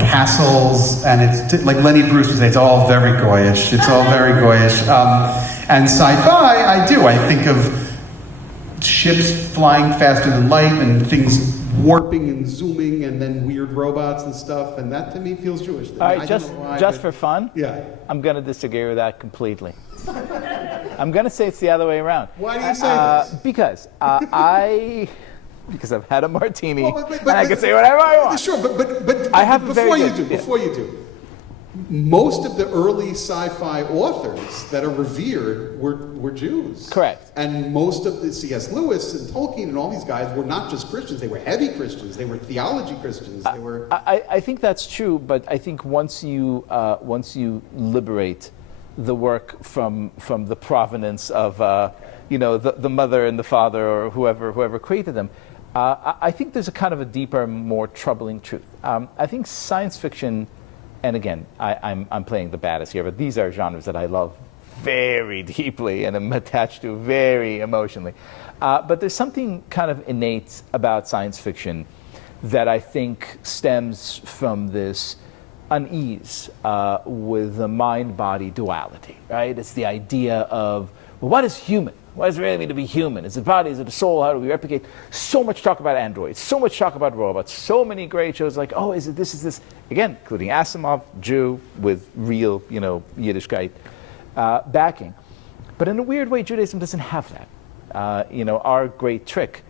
castles, and it's like Lenny Bruce would say, it's all very goyish. It's all very goyish. And sci-fi, I do. I think of ships flying faster than light and things warping and zooming, and then weird robots and stuff, and that to me feels Jewish. All right, just for fun, yeah, I'm going to disagree with that completely. I'm going to say it's the other way around. Why do you say this? Because because I've had a martini, and I can say whatever I want. Sure, but I have before you do, most of the early sci-fi authors that are revered were Jews. Correct. And most of the C.S. Lewis and Tolkien and all these guys were not just Christians. They were heavy Christians. They were theology Christians. They were. I think that's true, but I think once you liberate the work from the provenance of the mother and the father or whoever created them, I think there's a kind of a deeper, more troubling truth. I think science fiction. And again, I'm playing the baddest here, but these are genres that I love very deeply and am attached to very emotionally. But there's something kind of innate about science fiction that I think stems from this unease with the mind-body duality, right? It's the idea of, well, what is human? What does it really mean to be human? Is it body? Is it a soul? How do we replicate? So much talk about androids, so much talk about robots, so many great shows like, oh, is it this, is this? Again, including Asimov, Jew, with real, Yiddishkeit backing. But in a weird way, Judaism doesn't have that. Our great trick,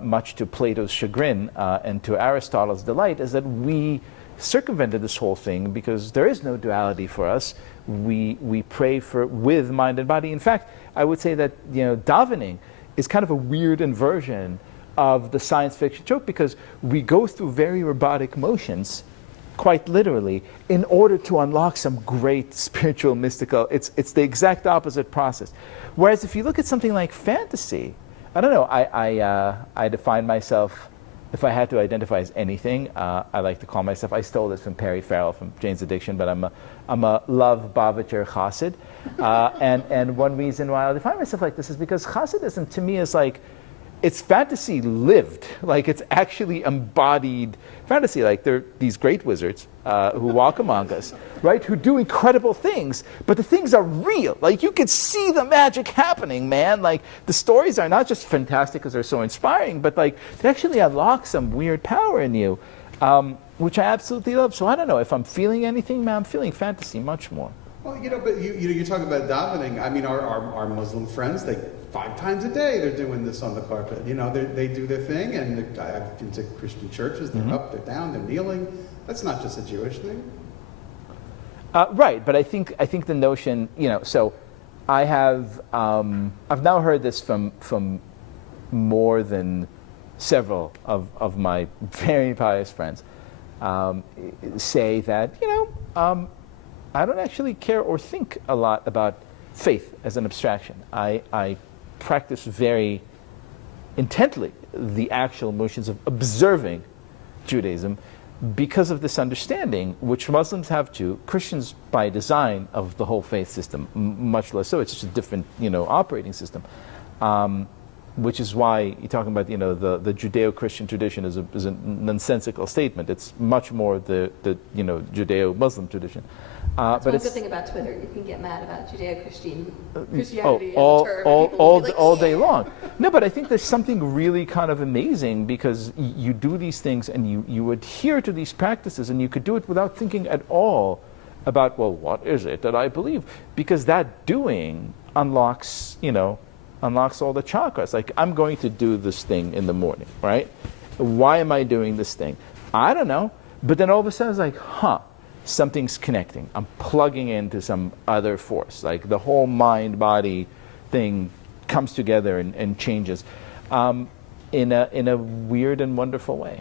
much to Plato's chagrin and to Aristotle's delight, is that we circumvented this whole thing because there is no duality for us. We pray with mind and body. In fact, I would say that davening is kind of a weird inversion of the science fiction joke because we go through very robotic motions, quite literally, in order to unlock some great spiritual, mystical. It's the exact opposite process. Whereas if you look at something like fantasy, I don't know. I define myself. If I had to identify as anything, I like to call myself. I stole this from Perry Farrell from Jane's Addiction, but I'm a love Bavitcher Chassid, and one reason why I define myself like this is because Chassidism to me is like, it's fantasy lived, like it's actually embodied fantasy. Like they're these great wizards who walk among us, right? Who do incredible things, but the things are real. Like you can see the magic happening, man. Like the stories are not just fantastic because they're so inspiring, but like they actually unlock some weird power in you, which I absolutely love. So I don't know if I'm feeling anything, man. I'm feeling fantasy much more. Well, but you talk about davening. I mean, our Muslim friends, 5 times a day they're doing this on the carpet. They do their thing, and I've been to Christian churches. They're up, they're down, they're kneeling. That's not just a Jewish thing. Right, but I think the notion, so I have I've now heard this from more than several of my very pious friends say that I don't actually care or think a lot about faith as an abstraction. I practice very intently the actual motions of observing Judaism because of this understanding, which Muslims have too, Christians by design of the whole faith system, much less so. It's just a different, operating system. Which is why you're talking about, the Judeo-Christian tradition is a nonsensical statement. It's much more the Judeo-Muslim tradition. That's but one good thing about Twitter. You can get mad about Judeo-Christianity as a term. all day long. No, but I think there's something really kind of amazing because you do these things and you adhere to these practices, and you could do it without thinking at all about, well, what is it that I believe? Because that doing unlocks all the chakras. Like, I'm going to do this thing in the morning, right? Why am I doing this thing? I don't know. But then all of a sudden it's like, something's connecting. I'm plugging into some other force. Like the whole mind-body thing comes together and changes in a weird and wonderful way.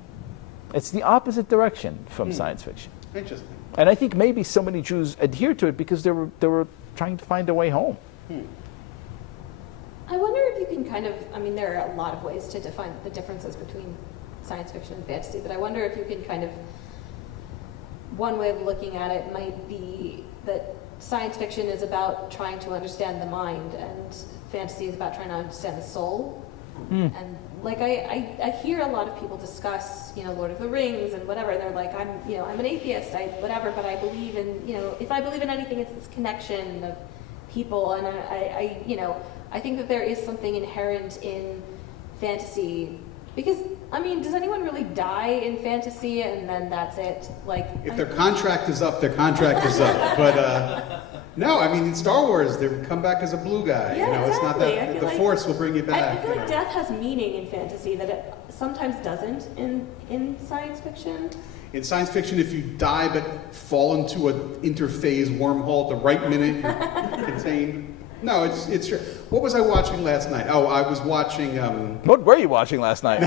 It's the opposite direction from science fiction. Interesting. And I think maybe so many Jews adhere to it because they were trying to find a way home. I wonder if you can kind of, I mean, there are a lot of ways to define the differences between science fiction and fantasy, but I wonder if you can kind of, one way of looking at it might be that science fiction is about trying to understand the mind and fantasy is about trying to understand the soul. And like I hear a lot of people discuss, you know, Lord of the Rings and whatever, and they're like, I'm an atheist, whatever, but I believe in, you know, if I believe in anything, it's this connection of people, and I think that there is something inherent in fantasy, because, I mean, does anyone really die in fantasy and then that's it? Like, If their contract is up, their contract is up. But no, I mean, in Star Wars, they come back as a blue guy. Yeah, you know, it's not exactly. I that feel the like- Force will bring you back. I feel you like know. death has meaning in fantasy that it sometimes doesn't in science fiction. In science fiction, if you die but fall into an interphase wormhole at the right minute, you're contained. No, it's true. What was I watching last night? Oh, I was watching. What were you watching last night?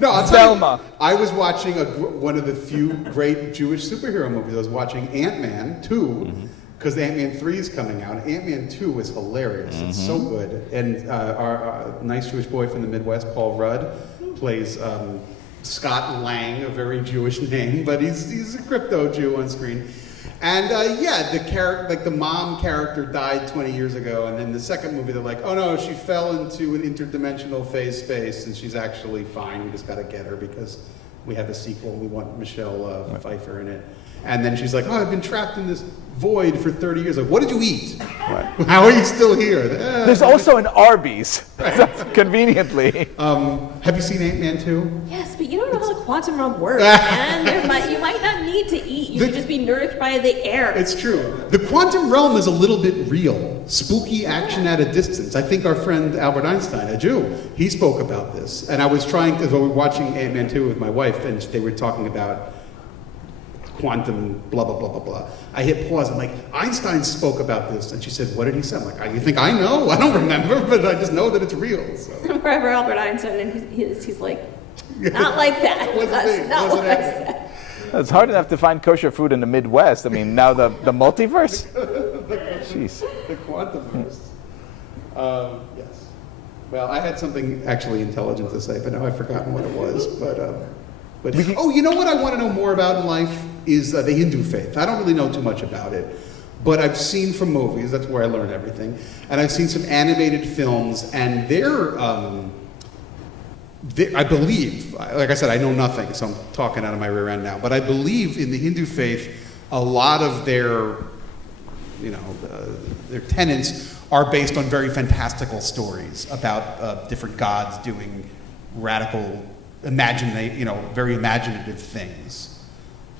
No, I'll tell you. Velma. I was watching one of the few great Jewish superhero movies. I was watching Ant-Man 2, because Ant-Man 3 is coming out. Ant-Man 2 is hilarious. It's so good. And our nice Jewish boy from the Midwest, Paul Rudd, plays Scott Lang, a very Jewish name, but he's a crypto Jew on screen. And the mom character died 20 years ago, and then the second movie they're like, oh no, she fell into an interdimensional phase space, and she's actually fine. We just got to get her because we have a sequel. We want Michelle Pfeiffer in it. And then she's like, oh, I've been trapped in this void for 30 years. Like, what did you eat? Right. How are you still here? There's also an Arby's, conveniently. Have you seen Ant-Man 2? Yes, but you don't know how the quantum realm works, and you might not need to eat. You should just be nourished by the air. It's true. The quantum realm is a little bit real. Spooky action at a distance. I think our friend Albert Einstein, a Jew, he spoke about this. And I was trying to, we were watching Ant-Man 2 with my wife, and they were talking about quantum blah, blah, blah, blah, blah. I hit pause. I'm like, Einstein spoke about this. And she said, what did he say? I'm like, you think I know? I don't remember, but I just know that it's real. So. Wherever Albert Einstein, and he's like, not like that. That's not what I said. It's hard enough to find kosher food in the Midwest. I mean, now the multiverse? Jeez. The quantumverse. Yes. Well, I had something actually intelligent to say, but now I've forgotten what it was. But oh, you know what I want to know more about in life is the Hindu faith. I don't really know too much about it, but I've seen from movies. That's where I learned everything. And I've seen some animated films, and I believe, like I said, I know nothing, so I'm talking out of my rear end now, but I believe in the Hindu faith, a lot of their tenets are based on very fantastical stories about different gods doing radical, very imaginative things.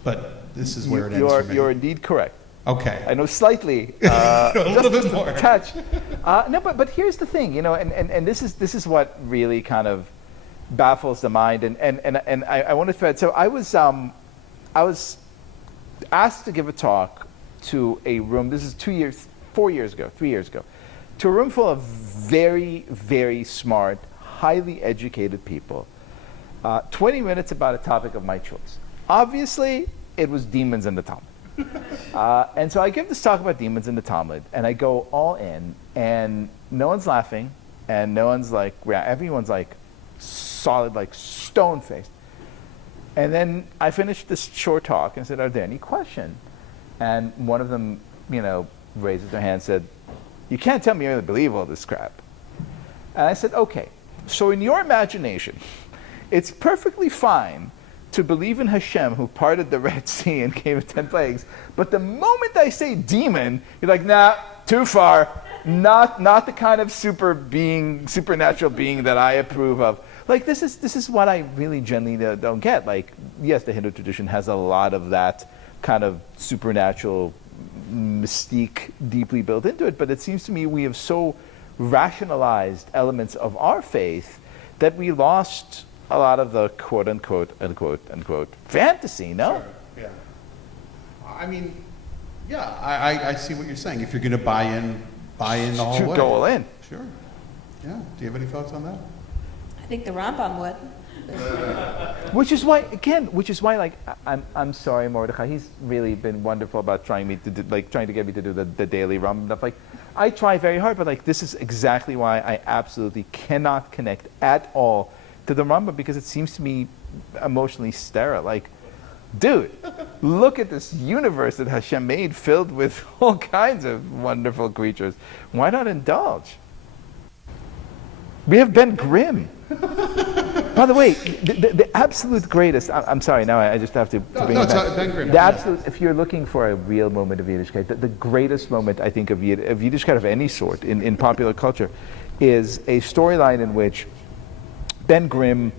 But this is where it ends for me. You're indeed correct. Okay. I know slightly, a little bit more. Touch. No, but here's the thing, and this is what really kind of baffles the mind, and I want to thread. So I was asked to give a talk to a room. This is 3 years ago, to a room full of very, very smart, highly educated people. 20 minutes about a topic of my choice. Obviously, it was demons in the Talmud. And so I give this talk about demons in the Talmud, and I go all in, and no one's laughing, and no one's like, everyone's like solid, like stone-faced. And then I finished this short talk and said, are there any questions? And one of them, raises their hand and said, you can't tell me you really believe all this crap. And I said, okay, so in your imagination, it's perfectly fine to believe in Hashem, who parted the Red Sea and gave it 10 plagues, but the moment I say demon, you're like, nah, too far. Not the kind of supernatural being that I approve of. Like, this is what I really genuinely don't get. Like, yes, the Hindu tradition has a lot of that kind of supernatural mystique deeply built into it, but it seems to me we have so rationalized elements of our faith that we lost a lot of the quote unquote fantasy, no? Sure. Yeah. I mean, yeah, I see what you're saying. If you're going to buy in the whole way. Go all in. Sure. Yeah. Do you have any thoughts on that? I think the Rambam would. Which is why, like, I'm sorry, Mordechai. He's really been wonderful about trying to get me to do the daily rum stuff. Like, I try very hard, but like, this is exactly why I absolutely cannot connect at all to the Rambam, because it seems to me emotionally sterile. Like, dude, look at this universe that Hashem made, filled with all kinds of wonderful creatures. Why not indulge? We have Ben Grimm. By the way, the absolute greatest, I'm sorry, now I just have to bring it back. Ben Grimm. The absolute, if you're looking for a real moment of Yiddishkeit, the greatest moment, I think, of Yiddishkeit of any sort in popular culture is a storyline in which Ben Grimm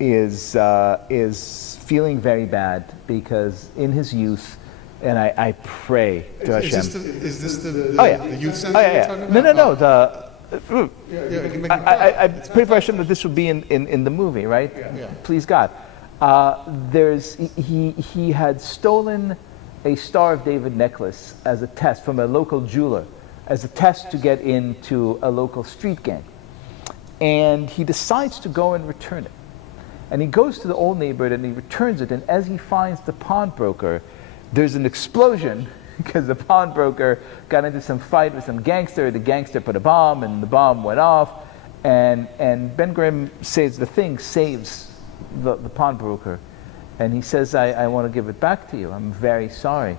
is feeling very bad because in his youth, and I pray to Hashem. Is this the Oh, yeah. the youth center Oh, you're yeah, talking yeah. about? No. Yeah, you can make I pray for Hashem that this would be in the movie, right? Yeah. Please God. He had stolen a Star of David necklace as a test from a local jeweler, as a test to get into a local street gang. And he decides to go and return it. And he goes to the old neighborhood and he returns it, and as he finds the pawnbroker, there's an explosion because the pawnbroker got into some fight with some gangster. The gangster put a bomb, and the bomb went off. And Ben Grimm saves the pawnbroker. And he says, I want to give it back to you. I'm very sorry.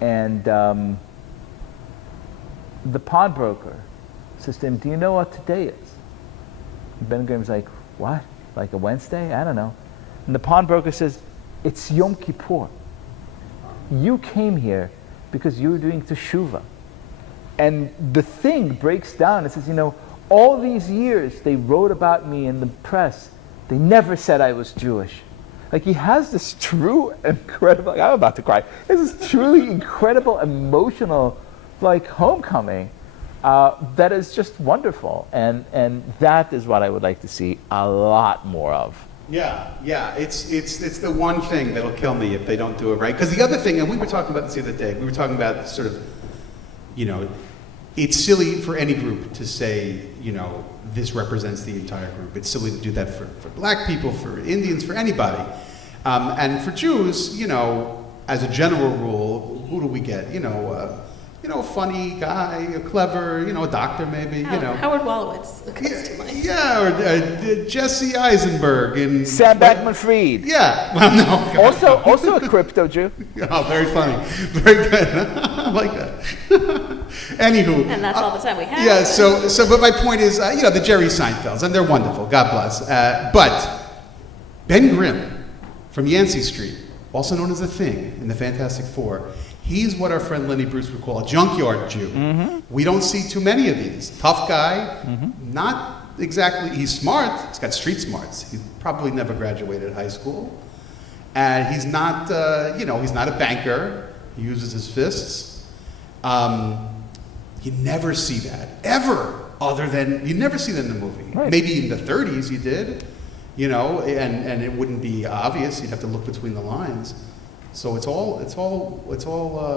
And the pawnbroker says to him, do you know what today is? And Ben Grimm's like, what? Like a Wednesday? I don't know. And the pawnbroker says, it's Yom Kippur. You came here because you were doing teshuvah. And the thing breaks down. It says, all these years they wrote about me in the press. They never said I was Jewish. Like, he has this true, incredible, I'm about to cry. This is truly incredible, emotional, like, homecoming that is just wonderful. And that is what I would like to see a lot more of. Yeah, it's the one thing that'll kill me if they don't do it right. Because the other thing, and we were talking about this the other day, we were talking about sort of, it's silly for any group to say, this represents the entire group. It's silly to do that for black people, for Indians, for anybody. And for Jews, as a general rule, who do we get? A funny guy, a clever, a doctor maybe, Howard Wolowitz comes to mind. Yeah, or Jesse Eisenberg and Sam Bankman-Fried. Yeah, well, no. Also a crypto Jew. Oh, very funny, very good. I like that. Anywho, And that's all the time we have. yeah. So, but my point is, the Jerry Seinfelds, and they're wonderful. God bless. But Ben Grimm from Yancey Street, also known as The Thing in the Fantastic Four. He's what our friend Lenny Bruce would call a junkyard Jew. Mm-hmm. We don't see too many of these. Tough guy, not exactly, he's smart, he's got street smarts. He probably never graduated high school. And he's not, he's not a banker. He uses his fists. You never see that, ever, you never see that in the movie. Right. Maybe in the 30s you did, and it wouldn't be obvious. You'd have to look between the lines. So it's all.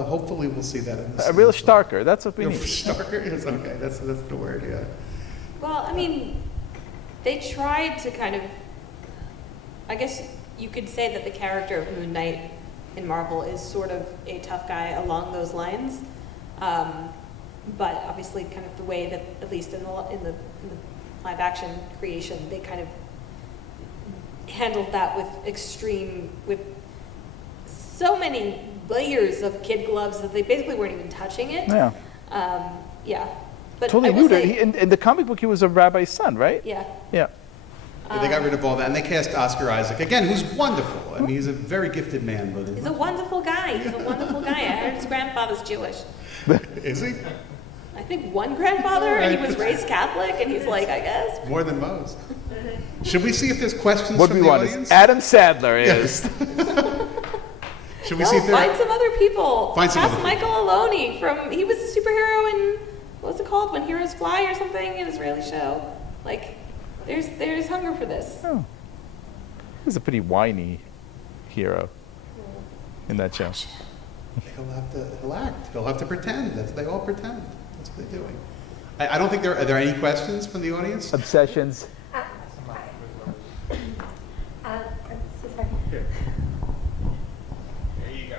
Hopefully, we'll see that in the A real Starker. That's what we need. Starker is okay. That's the word. Yeah. Well, I mean, they tried to kind of. I guess you could say that the character of Moon Knight in Marvel is sort of a tough guy along those lines, but obviously, kind of the way that, at least in the live action creation, they kind of handled that with so many layers of kid gloves that they basically weren't even touching it. Yeah. Yeah. But Totally I will rude. say, In the comic book, he was a rabbi's son, right? yeah. Yeah. They got rid of all that, and they cast Oscar Isaac again, who's wonderful. I mean, he's a very gifted man, but He's a wonderful guy. He's a wonderful guy. I heard his grandfather's Jewish. is he? I think one grandfather, and he was raised Catholic, and he's like, I guess. More than most. Should we see if there's questions What from we the want audience? is Adam Sadler is. Should we see if there? Find some other people. Find some Ask other Michael Aloni he was a superhero in, what's it called, When Heroes Fly or something, an Israeli show. Like, there's hunger for this. Oh. He's a pretty whiny hero. in that show. He'll act. He'll have to pretend. They all pretend. That's what they're doing. I don't think are there any questions from the audience? Obsessions. Here. There you go.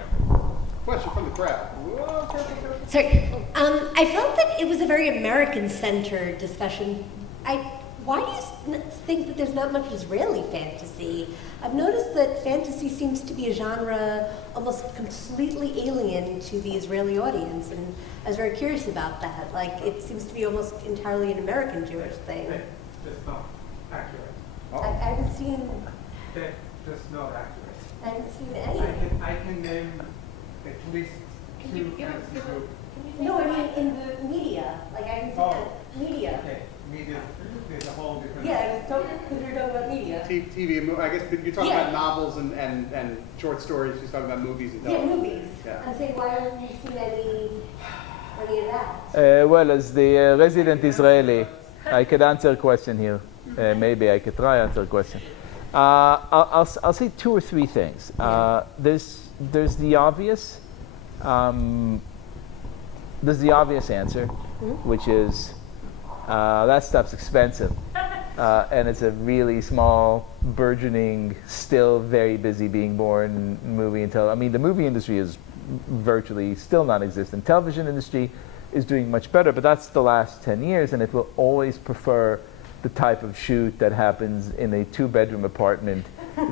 Question from the crowd. Whoa, perfect. Sorry. I felt that it was a very American-centered discussion. Why do you think that there's not much Israeli fantasy? I've noticed that fantasy seems to be a genre almost completely alien to the Israeli audience, and I was very curious about that. Like, it seems to be almost entirely an American Jewish thing. Just not accurate. I haven't seen. Just not accurate. I haven't seen any. I can name at least two fantasy groups. No, I mean in the media. Like, I haven't seen that media. Okay, media is a whole different. Yeah, because we were talking about media. TV, I guess you're talking about novels and short stories. She's talking about movies and television. Yeah, movies. Yeah. I'm saying, why haven't you seen any of that? Well, as the resident Israeli, I could answer a question here. Maybe I could try answer a question. I'll say two or three things. There's the obvious. There's the obvious answer, which is that stuff's expensive, and it's a really small, burgeoning, still very busy being born movie and television. I mean, the movie industry is virtually still non-existent. Television industry is doing much better, but that's the last 10 years, and it will always prefer the type of shoot that happens in a 2-bedroom apartment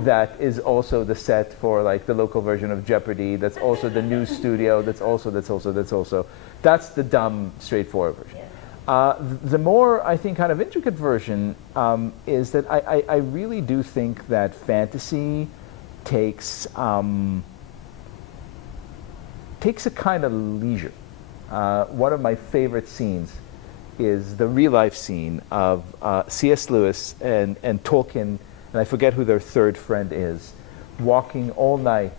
that is also the set for like the local version of Jeopardy, that's also the news studio, that's also. That's the dumb, straightforward version. The more, I think, kind of intricate version is that I really do think that fantasy takes a kind of leisure. One of my favorite scenes is the real-life scene of C.S. Lewis and Tolkien, and I forget who their third friend is, walking all night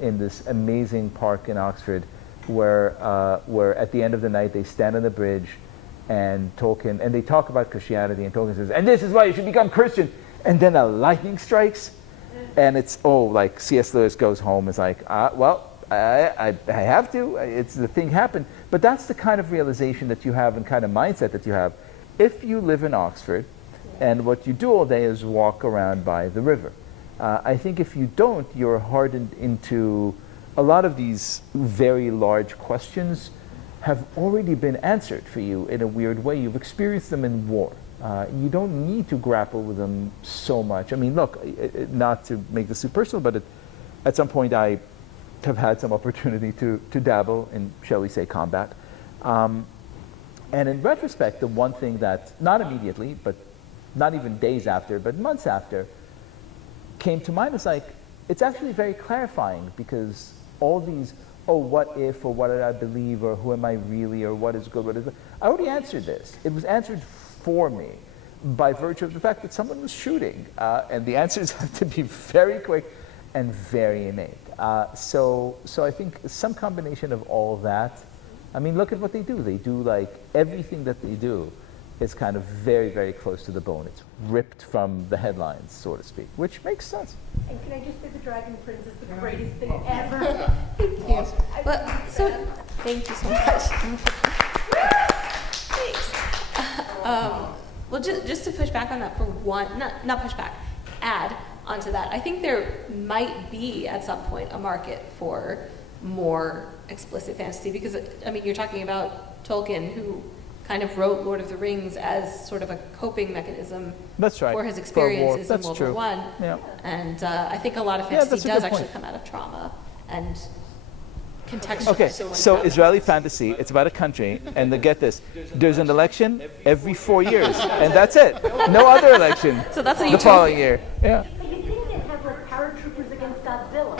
in this amazing park in Oxford, where at the end of the night they stand on the bridge, and Tolkien, and they talk about Christianity, and Tolkien says, "And this is why you should become Christian," and then a lightning strikes, and it's like C.S. Lewis goes home, is like, well, I have to. It's the thing happened. But that's the kind of realization that you have and kind of mindset that you have if you live in Oxford and what you do all day is walk around by the river. I think if you don't, you're hardened into a lot of these very large questions have already been answered for you in a weird way. You've experienced them in war. You don't need to grapple with them so much. I mean, look, not to make this too personal, but at some point I have had some opportunity to dabble in, shall we say, combat. And in retrospect, the one thing that, not immediately, but not even days after, but months after, came to mind was like, it's actually very clarifying, because all these, what if, or what did I believe, or who am I really, or what is good, what is good. I already answered this. It was answered for me by virtue of the fact that someone was shooting. And the answers have to be very quick and very innate. So I think some combination of all that. I mean, look at what they do. They do like everything that they do is kind of very, very close to the bone. It's ripped from the headlines, so to speak, which makes sense. And can I just say the Dragon Prince is the greatest thing ever? Thank you. Well, thank you so much. Thanks. Well, just to push back on that for one, not push back, add onto that. I think there might be at some point a market for more explicit fantasy, because I mean, you're talking about Tolkien, who kind of wrote Lord of the Rings as sort of a coping mechanism for his experiences in World War I. Yeah. And I think a lot of fantasy does actually come out of trauma and contextual. Okay, so Israeli fantasy, it's about a country, and get this, there's an election every 4 years, and that's it. No other election so that's the following year. Yeah. But you didn't have like paratroopers against Godzilla.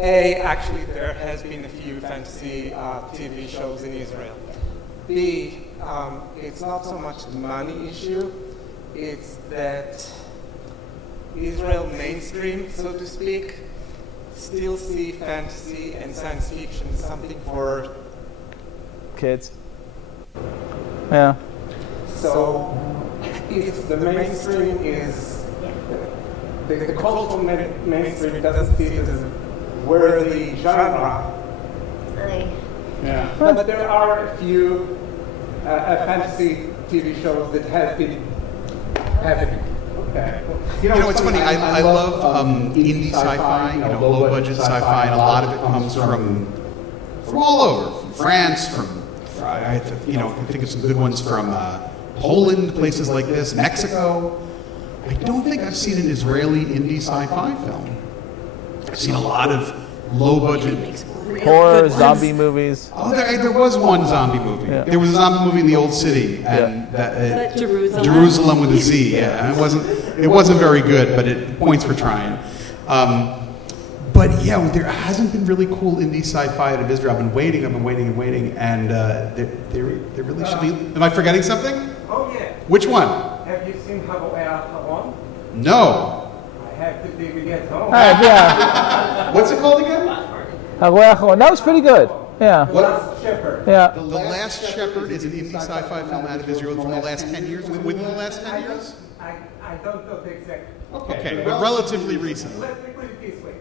Actually, there has been a few fantasy TV shows in Israel. B, it's not so much the money issue, it's that Israel mainstream, so to speak, still see fantasy and science fiction as something for kids. Yeah. So, it's the mainstream is the cultural mainstream doesn't see it as a worthy genre. Yeah. But there are a few fantasy TV shows that have been. Okay. You know, it's funny. I love indie sci-fi, low budget sci-fi, and a lot of it comes from all over, from France, I think of some good ones from Poland, places like this, Mexico. I don't think I've seen an Israeli indie sci-fi film. I've seen a lot of low budget horror, zombie movies. Oh, there was one zombie movie. Yeah. There was a zombie movie in the Old City, and Jerusalem with a Z. Yeah, it wasn't very good, but it points for trying. But yeah, there hasn't been really cool indie sci-fi out of Israel. I've been waiting, and there really should be. Am I forgetting something? Oh yeah. Which one? Have you seen Havoe Haron? No. I have the DVD at home. Yeah. What's it called again? That was pretty good. Yeah. The Last Shepherd. Yeah. The Last Shepherd is an indie sci-fi film out of Israel from the last 10 years. Within the last 10 years? I don't know the exact. Okay, but relatively recent. Let me put it this way.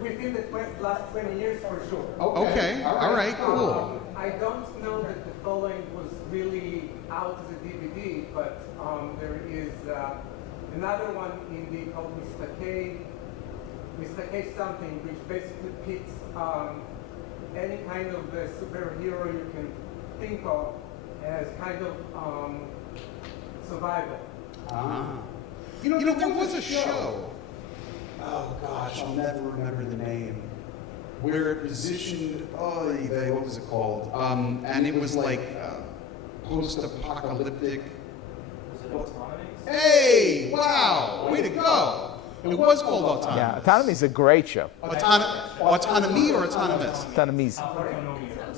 Within the last 20 years, for sure. Okay. All right. Cool. I don't know that the following was really out as a DVD, but there is another one indie called Mr. K something, which basically pits any kind of superhero you can think of as kind of survival. You know, there was a show. Oh gosh, I'll never remember the name. Where it positioned. What was it called? And it was like post-apocalyptic. Was it Autonomy? Hey! Wow! Way to go! It was called Autonomy. Yeah, Autonomy is a great show. Autonomy or Autonomous? Autonomy's.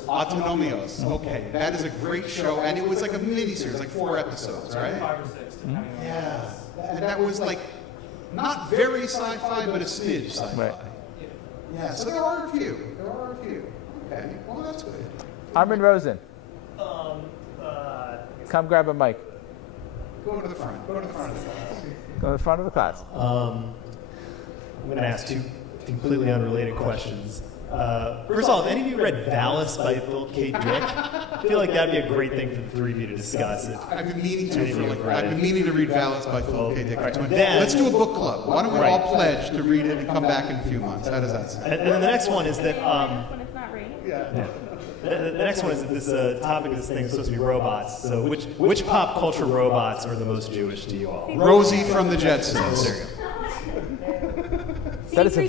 Autonomios. Okay, that is a great show, and it was like a miniseries, like 4 episodes, right? 5 or 6. Yeah, and that was like not very sci-fi, but a smidge sci-fi. Right. Yeah, so there are a few. Okay, well that's good. Armin Rosen, come grab a mic. Go to the front. Go to the front of the class. Go to the front of the class. I'm going to ask 2 completely unrelated questions. First of all, have any of you read Valis by Philip K. Dick? I feel like that'd be a great thing for the 3 of you to discuss. I've been meaning to read Valis by Philip K. Dick. Right. Let's do a book club. Why don't we all pledge to read it and come back in a few months? How does that sound? And then the next one is that the next one is that this topic of this thing is supposed to be robots. So which pop culture robots are the most Jewish to you all? Rosie from the Jetsons. There you go. That is a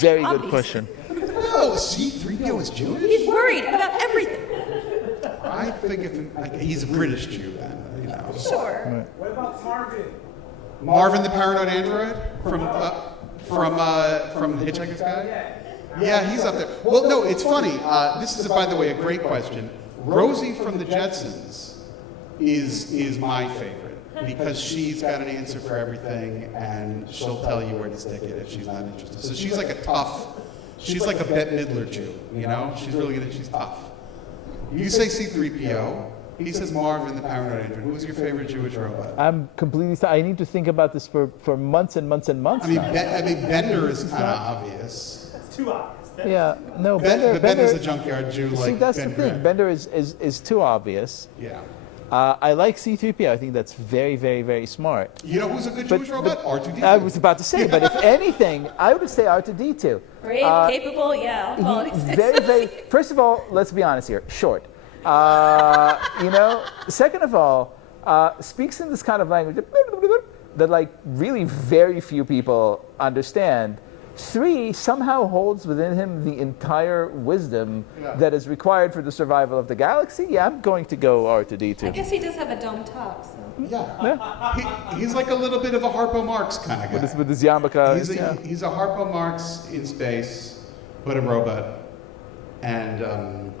very good question. No, C-3PO is Jewish? He's worried about everything. I think he's a British Jew then, you know. Sure. Right. What about Marvin? Marvin the Paranoid Android from the Hitchhiker's Guide? Yeah, he's up there. Well, no, it's funny. This is, by the way, a great question. Rosie from the Jetsons is my favorite because she's got an answer for everything, and she'll tell you where to stick it if she's not interested. So she's like she's like a Bette Midler Jew, you know? She's really good, she's tough. You say C-3PO. He says Marvin the Paranoid Android. Who's your favorite Jewish robot? I'm completely. I need to think about this for months and months and months. I mean, Bender is kind of obvious. That's too obvious. Yeah, no, Bender. Bender's a junkyard Jew. See, that's the thing. Bender is too obvious. Yeah. I like C-3PO. I think that's very, very, very smart. You know who's a good Jewish robot? R2-D2. I was about to say, but if anything, I would say R2-D2. Brave, capable, yeah, all qualities. Very, very. First of all, let's be honest here. Short. Second of all, speaks in this kind of language that like really very few people understand. 3, somehow holds within him the entire wisdom that is required for the survival of the galaxy. Yeah, I'm going to go R2-D2. I guess he does have a dome top, so. Yeah. He's like a little bit of a Harpo Marx kind of guy. With his yarmulke. He's a Harpo Marx in space, but a robot. And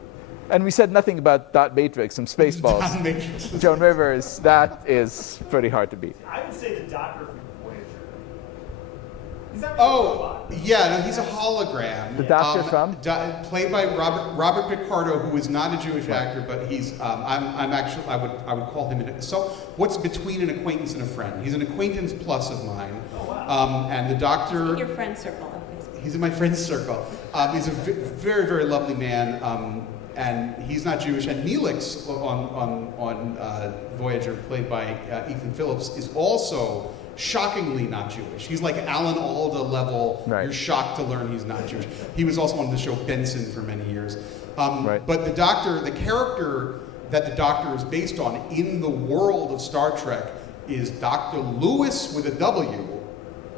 we said nothing about Dot Matrix and Spaceballs. Joan Rivers, that is pretty hard to beat. I would say the Doctor from Voyager. Oh, yeah, no, he's a hologram. The doctor from? Played by Robert Picardo, who is not a Jewish actor, but he's. I'm actually. I would call him so. What's between an acquaintance and a friend? He's an acquaintance plus of mine. And the doctor. He's in your friend circle on Facebook. He's in my friend's circle. He's a very, very lovely man, and he's not Jewish. And Neelix on Voyager, played by Ethan Phillips, is also shockingly not Jewish. He's like Alan Alda level. Right. You're shocked to learn he's not Jewish. He was also on the show Benson for many years. But the doctor, the character that the doctor is based on in the world of Star Trek is Dr. Lewis with a W,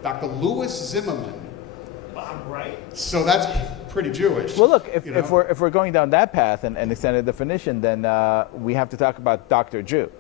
Dr. Lewis Zimmerman. I'm right. So that's pretty Jewish. Well, look, if we're going down that path and extended definition, then we have to talk about Dr. Jew,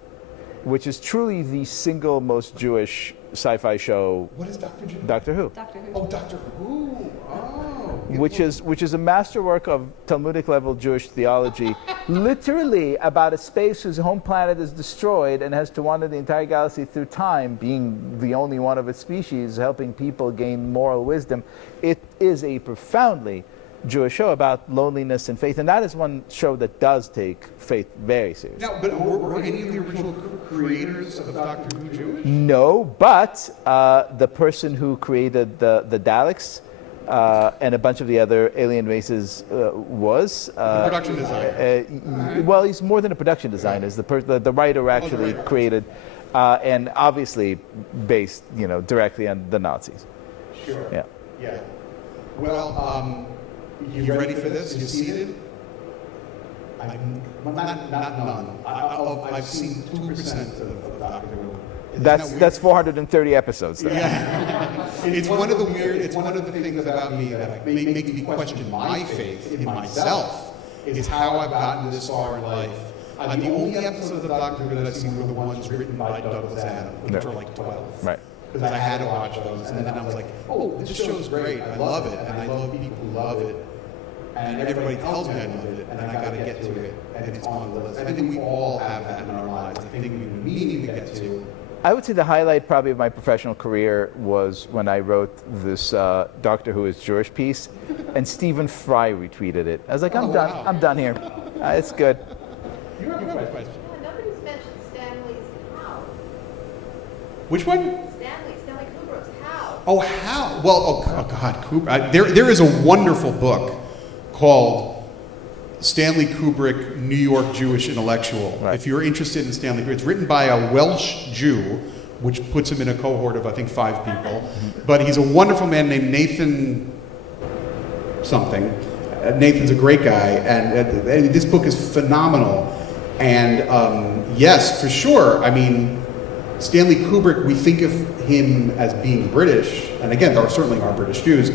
which is truly the single most Jewish sci-fi show. What is Dr. Jew? Doctor Who. Doctor Who. Oh, Doctor Who. Oh. Which is a masterwork of Talmudic level Jewish theology, literally about a space whose home planet is destroyed and has to wander the entire galaxy through time, being the only one of its species, helping people gain moral wisdom. It is a profoundly Jewish show about loneliness and faith, and that is one show that does take faith very seriously. Now, but were any of the original creators of Doctor Who Jewish? No, but the person who created the Daleks and a bunch of the other alien races was the production designer. Well, he's more than a production designer. The writer actually created, and obviously based, directly on the Nazis. Sure. Yeah. Yeah. Well, you ready for this? You seated? Not none. I've seen 2% of Doctor Who. That's 430 episodes. Though. Yeah. It's one of the things about me that makes me question my faith in myself. Is how I've gotten this far in life. The only episodes of Doctor Who that I've seen were the ones written by Douglas Adams, which are like 12. Right. Because I had to watch those, and then I was like, oh, this show's great. I love it, and I love people who love it. And everybody tells me I love it, and I got to get to it, and it's on the list. I think we all have that in our lives. I think we need to get to. I would say the highlight probably of my professional career was when I wrote this Doctor Who is Jewish piece, and Stephen Fry retweeted it. I was like, I'm done. Wow. I'm done here. It's good. You have a good question. Nobody's mentioned Stanley's house. Which one? Stanley Kubrick's house. Oh, how? Well, oh God, Kubrick. There is a wonderful book called Stanley Kubrick, New York Jewish Intellectual. Right. If you're interested in Stanley Kubrick, it's written by a Welsh Jew, which puts him in a cohort of, I think, 5 people. But he's a wonderful man named Nathan something. Nathan's a great guy, and this book is phenomenal. And yes, for sure, I mean, Stanley Kubrick, we think of him as being British, and again, there certainly are British Jews,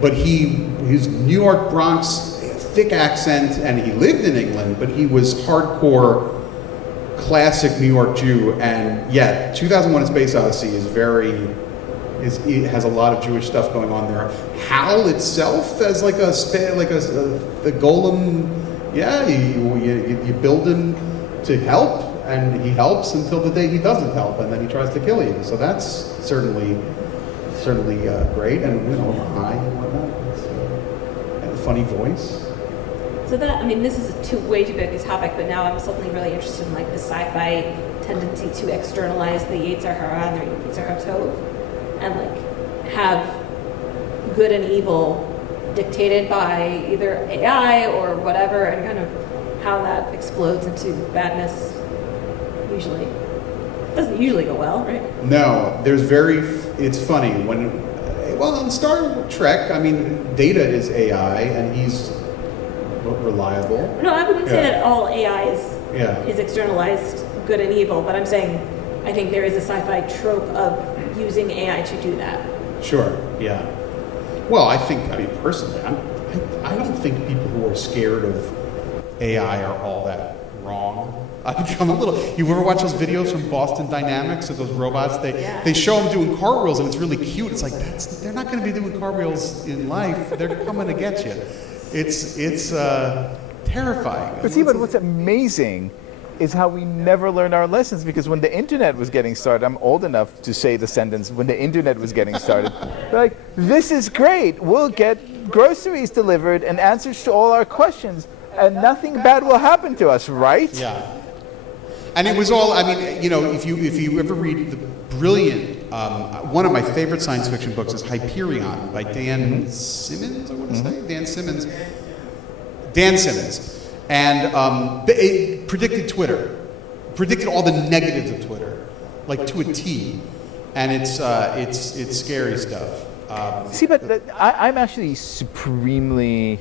but his New York Bronx thick accent, and he lived in England, but he was hardcore classic New York Jew. And yeah, 2001: A Space Odyssey it has a lot of Jewish stuff going on there. HAL itself as like a golem, yeah, you build him to help, and he helps until the day he doesn't help, and then he tries to kill you. So that's certainly great, and high and whatnot, and a funny voice. So this is way too big a topic, but now I'm suddenly really interested in like the sci-fi tendency to externalize the Yetzer Hara and the Yetzer Tov, and like have good and evil dictated by either AI or whatever, and kind of how that explodes into badness. Usually, it doesn't usually go well, right? No, it's funny in Star Trek, I mean, Data is AI, and he's reliable. No, I wouldn't say that all AI is externalized good and evil, but I'm saying I think there is a sci-fi trope of using AI to do that. Sure, yeah. Well, personally, I don't think people who are scared of AI are all that wrong. I'm a little. You ever watch those videos from Boston Dynamics of those robots? They show them doing cartwheels, and it's really cute. It's like they're not going to be doing cartwheels in life. They're coming to get you. It's terrifying. But see, but what's amazing is how we never learn our lessons, because when the internet was getting started, I'm old enough to say the sentence, when the internet was getting started, they're like, this is great, we'll get groceries delivered and answers to all our questions, and nothing bad will happen to us, right? Yeah. And it was all, I mean, if you ever read the brilliant, one of my favorite science fiction books is Hyperion by Dan Simmons, I want to say? Dan Simmons. And it predicted Twitter, predicted all the negatives of Twitter, like to a T. And it's scary stuff. See, but I'm actually supremely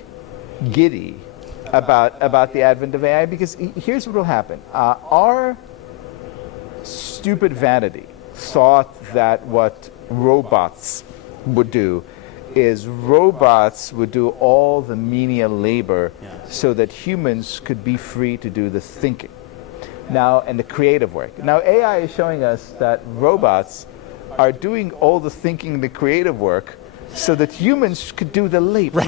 giddy about the advent of AI, because here's what will happen. Our stupid vanity thought that what robots would do is robots would do all the menial labor so that humans could be free to do the thinking now and the creative work. Now AI is showing us that robots are doing all the thinking and the creative work so that humans could do the labor.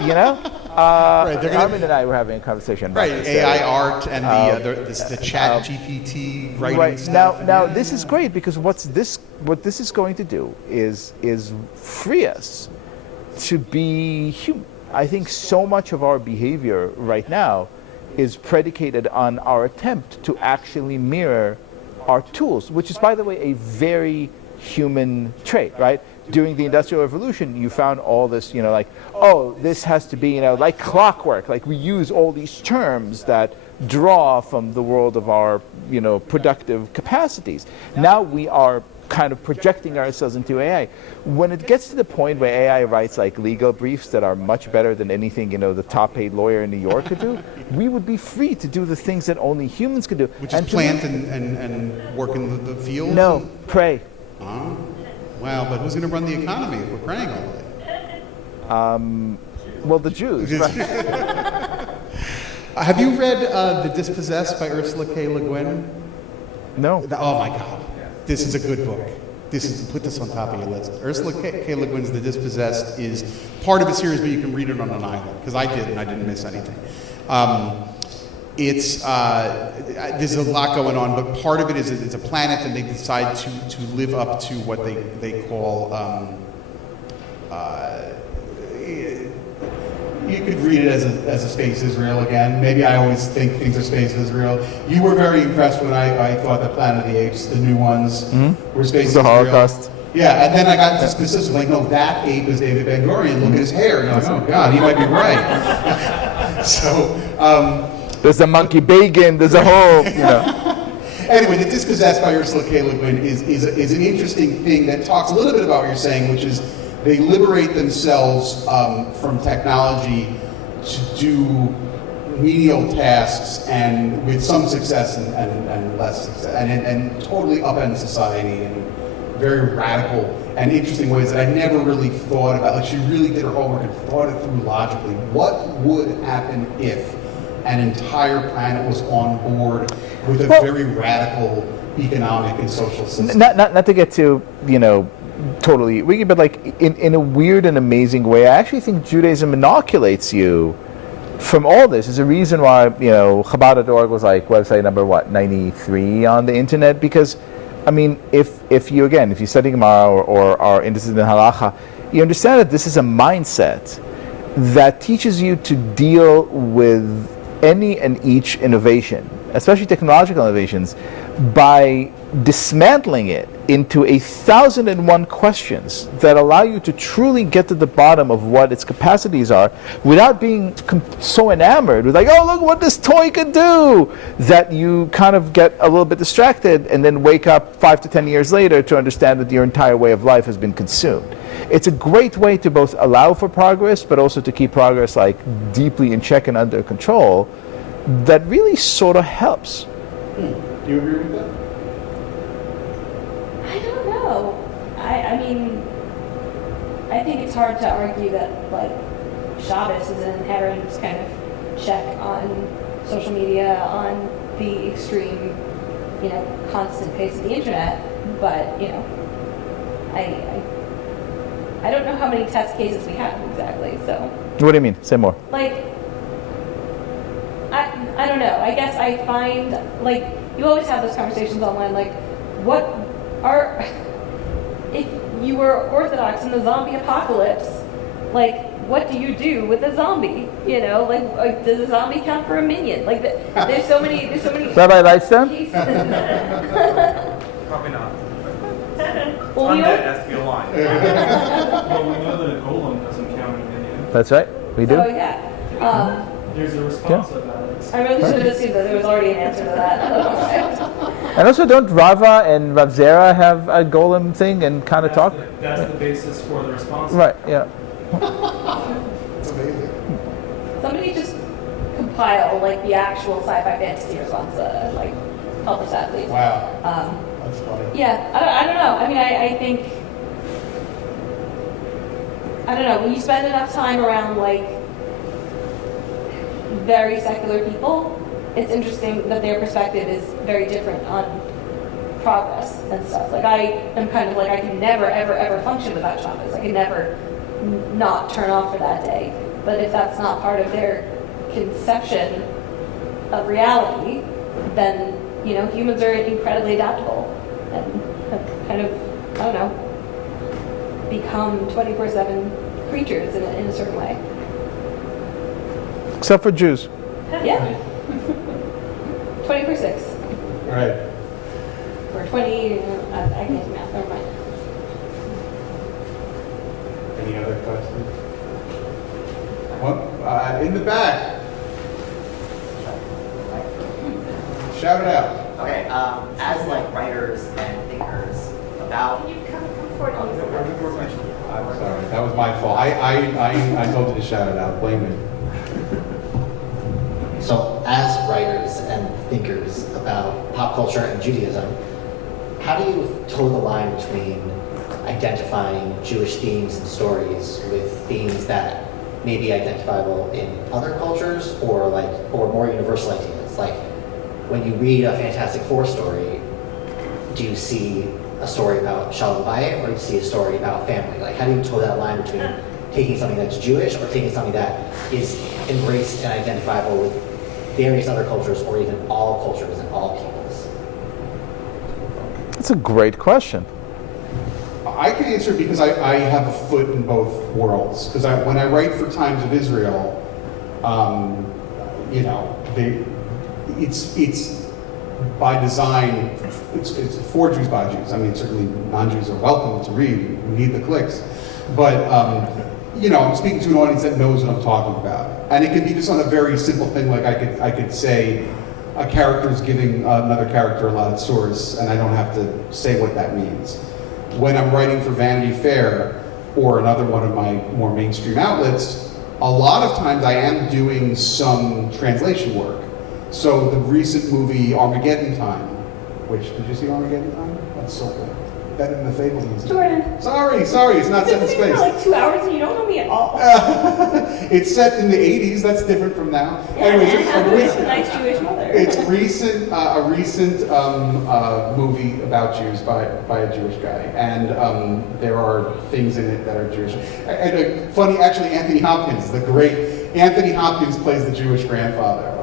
You know? Armin and I were having a conversation about this. AI art and the chat GPT writing right. stuff. Now this is great, because what this is going to do is free us to be human. I think so much of our behavior right now is predicated on our attempt to actually mirror our tools, which is, by the way, a very human trait, right? During the Industrial Revolution, you found all this, like, oh, this has to be, like clockwork. Like, we use all these terms that draw from the world of our, productive capacities. Now we are kind of projecting ourselves into AI. When it gets to the point where AI writes like legal briefs that are much better than anything, the top paid lawyer in New York could do, we would be free to do the things that only humans could do. Which is plant and work in the fields? No, pray. Well, but who's going to run the economy if we're praying all day? Well, the Jews. Have you read The Dispossessed by Ursula K. Le Guin? No. Oh my God, this is a good book. Put this on top of your list. Ursula K. Le Guin's The Dispossessed is part of a series, but you can read it on an island, because I did and I didn't miss anything. There's a lot going on, but part of it is it's a planet, and they decide to live up to what they call. You could read it as a space Israel again. Maybe I always think things are space Israel. You were very impressed when I thought the Planet of the Apes, the new ones, were space Israel. The Holocaust. Yeah, and then I got to specifics like, no, that ape is David Ben Gurion. Look at his hair. And I was like, oh God, he might be right. So. There's a monkey bacon. There's a whole, Anyway, The Dispossessed by Ursula K. Le Guin is an interesting thing that talks a little bit about what you're saying, which is they liberate themselves from technology to do menial tasks, and with some success and less success, and totally upend society in very radical and interesting ways that I never really thought about. Like, she really did her homework and thought it through logically. What would happen if an entire planet was on board with a very radical economic and social system? Not to get to, totally wiki, but like in a weird and amazing way, I actually think Judaism inoculates you from all this. There's a reason why, Chabad.org was like website number 93 on the internet, because I mean, if you study Gemara or are interested in halacha, you understand that this is a mindset that teaches you to deal with any and each innovation, especially technological innovations, by dismantling it into 1,001 questions that allow you to truly get to the bottom of what its capacities are, without being so enamored with like, oh, look what this toy could do, that you kind of get a little bit distracted and then wake up 5 to 10 years later to understand that your entire way of life has been consumed. It's a great way to both allow for progress, but also to keep progress like deeply in check and under control. That really sort of helps. Do you agree with that? I don't know. I mean, I think it's hard to argue that, like, Shabbos is an inherent kind of check on social media, on the extreme, constant pace of the internet. But, I don't know how many test cases we have exactly, so. What do you mean? Say more. Like, I don't know. I guess I find, like, you always have those conversations online, like, if you were Orthodox in the zombie apocalypse, like, what do you do with a zombie? You know, like does a zombie count for a minion? Like, there's so many. Rabbi Lightstone? Probably not. Well, we Undead know. has to be alive. Well, we know that a golem doesn't count in Indian. That's right. We do. So yeah. There's a response about it. I really should have assumed that there was already an answer to that. And also, don't Rava and Rav Zera have a golem thing and kind of talk? That's the basis for the response. Right, yeah. It's amazing. Somebody just compile like the actual sci-fi fantasy response, like publish that, please. Wow. That's funny. Yeah, I don't know. I mean, I think, I don't know, when you spend enough time around like very secular people, it's interesting that their perspective is very different on progress and stuff. Like, I am kind of like, I can never, ever, ever function without Shabbos. I can never not turn off for that day. But if that's not part of their conception of reality, then, you know, humans are incredibly adaptable and have kind of, I don't know, become 24/7 creatures in a certain way. Except for Jews. Yeah. 24/6. Right. Or 20, I can't do math, never mind. Any other questions? What? In the back. Shout it out. Okay, as like writers and thinkers about. Can you come forward on I'm sorry, that was my fault. I told you to shout it out. Blame me. So, as writers and thinkers about pop culture and Judaism, how do you toe the line between identifying Jewish themes and stories with themes that may be identifiable in other cultures or more universal ideas? Like, when you read a Fantastic Four story, do you see a story about Shalom Bayit or do you see a story about family? Like, how do you toe that line between taking something that's Jewish or taking something that is embraced and identifiable with various other cultures or even all cultures and all peoples? That's a great question. I can answer it because I have a foot in both worlds. Because when I write for Times of Israel, you know, it's by design. It's for Jews by Jews. I mean, certainly non-Jews are welcome to read. We need the clicks, but you know, I'm speaking to an audience that knows what I'm talking about, and it can be just on a very simple thing. Like I could say a character is giving another character a lot of source, and I don't have to say what that means. When I'm writing for Vanity Fair or another one of my more mainstream outlets, a lot of times I am doing some translation work. So the recent movie Armageddon Time, which, did you see Armageddon Time? That's so good. That in the Fable Museum. Jordan. Sorry, it's not set in space. For like 2 hours and you don't know me at all. It's set in the 80s, that's different from now. Yeah, Anyways, and have a nice Jewish mother. it's a recent movie about Jews by a Jewish guy, and there are things in it that are Jewish. And funny, actually, Anthony Hopkins, the great Anthony Hopkins plays the Jewish grandfather.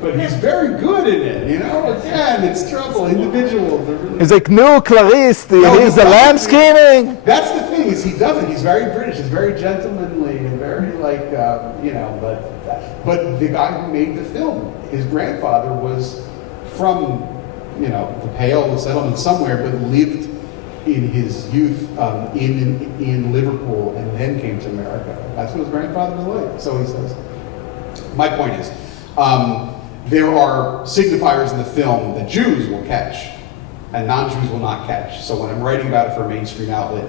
But he's very good in it, you know? Again, it's trouble. Individuals are really... He's like, no, Clarice, here's the lamb screaming. That's the thing, is he doesn't. He's very British. He's very gentlemanly and very, like, you know, but the guy who made the film, his grandfather was from, you know, the Pale, the settlement somewhere, but lived in his youth in Liverpool and then came to America. That's what his grandfather was like, so he says. My point is, there are signifiers in the film that Jews will catch and non-Jews will not catch. So when I'm writing about it for a mainstream outlet,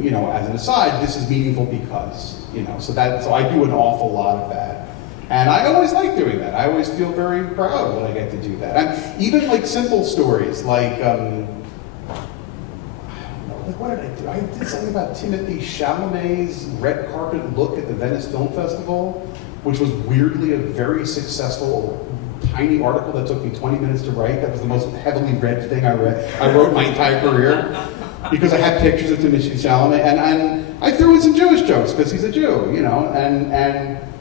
you know, as an aside, this is meaningful because, you know, so I do an awful lot of that. And I always like doing that. I always feel very proud when I get to do that. And even like simple stories, like, what did I do? I did something about Timothy Chalamet's red carpet look at the Venice Film Festival, which was weirdly a very successful tiny article that took me 20 minutes to write. That was the most heavily read thing I wrote my entire career because I had pictures of Timothy Chalamet, and I threw in some Jewish jokes because he's a Jew, you know, and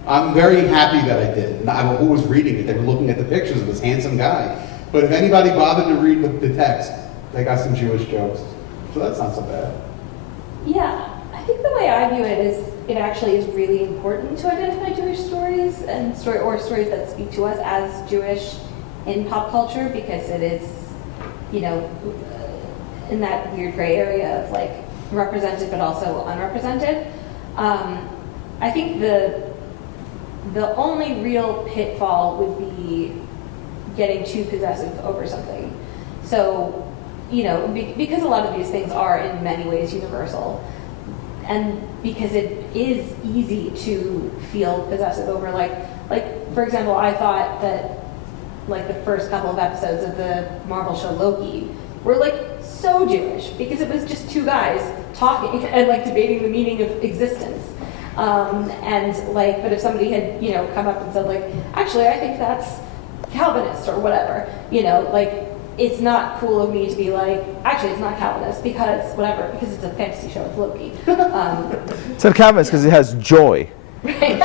I'm very happy that I did. And who was reading it? They were looking at the pictures of this handsome guy. But if anybody bothered to read the text, they got some Jewish jokes. So that's not so bad. Yeah, I think the way I view it is it actually is really important to identify Jewish stories and stories that speak to us as Jewish in pop culture, because it is, you know, in that weird gray area of like represented but also unrepresented. I think the only real pitfall would be getting too possessive over something. So, you know, because a lot of these things are in many ways universal, and because it is easy to feel possessive over, like for example, I thought that like the first couple of episodes of the Marvel show Loki were like so Jewish, because it was just two guys talking and like debating the meaning of existence. And like, but if somebody had, you know, come up and said like, actually, I think that's Calvinist or whatever, you know, like, it's not cool of me to be like, actually, it's not Calvinist because whatever, because it's a fantasy show with Loki. It's not Calvinist because it has joy. Right.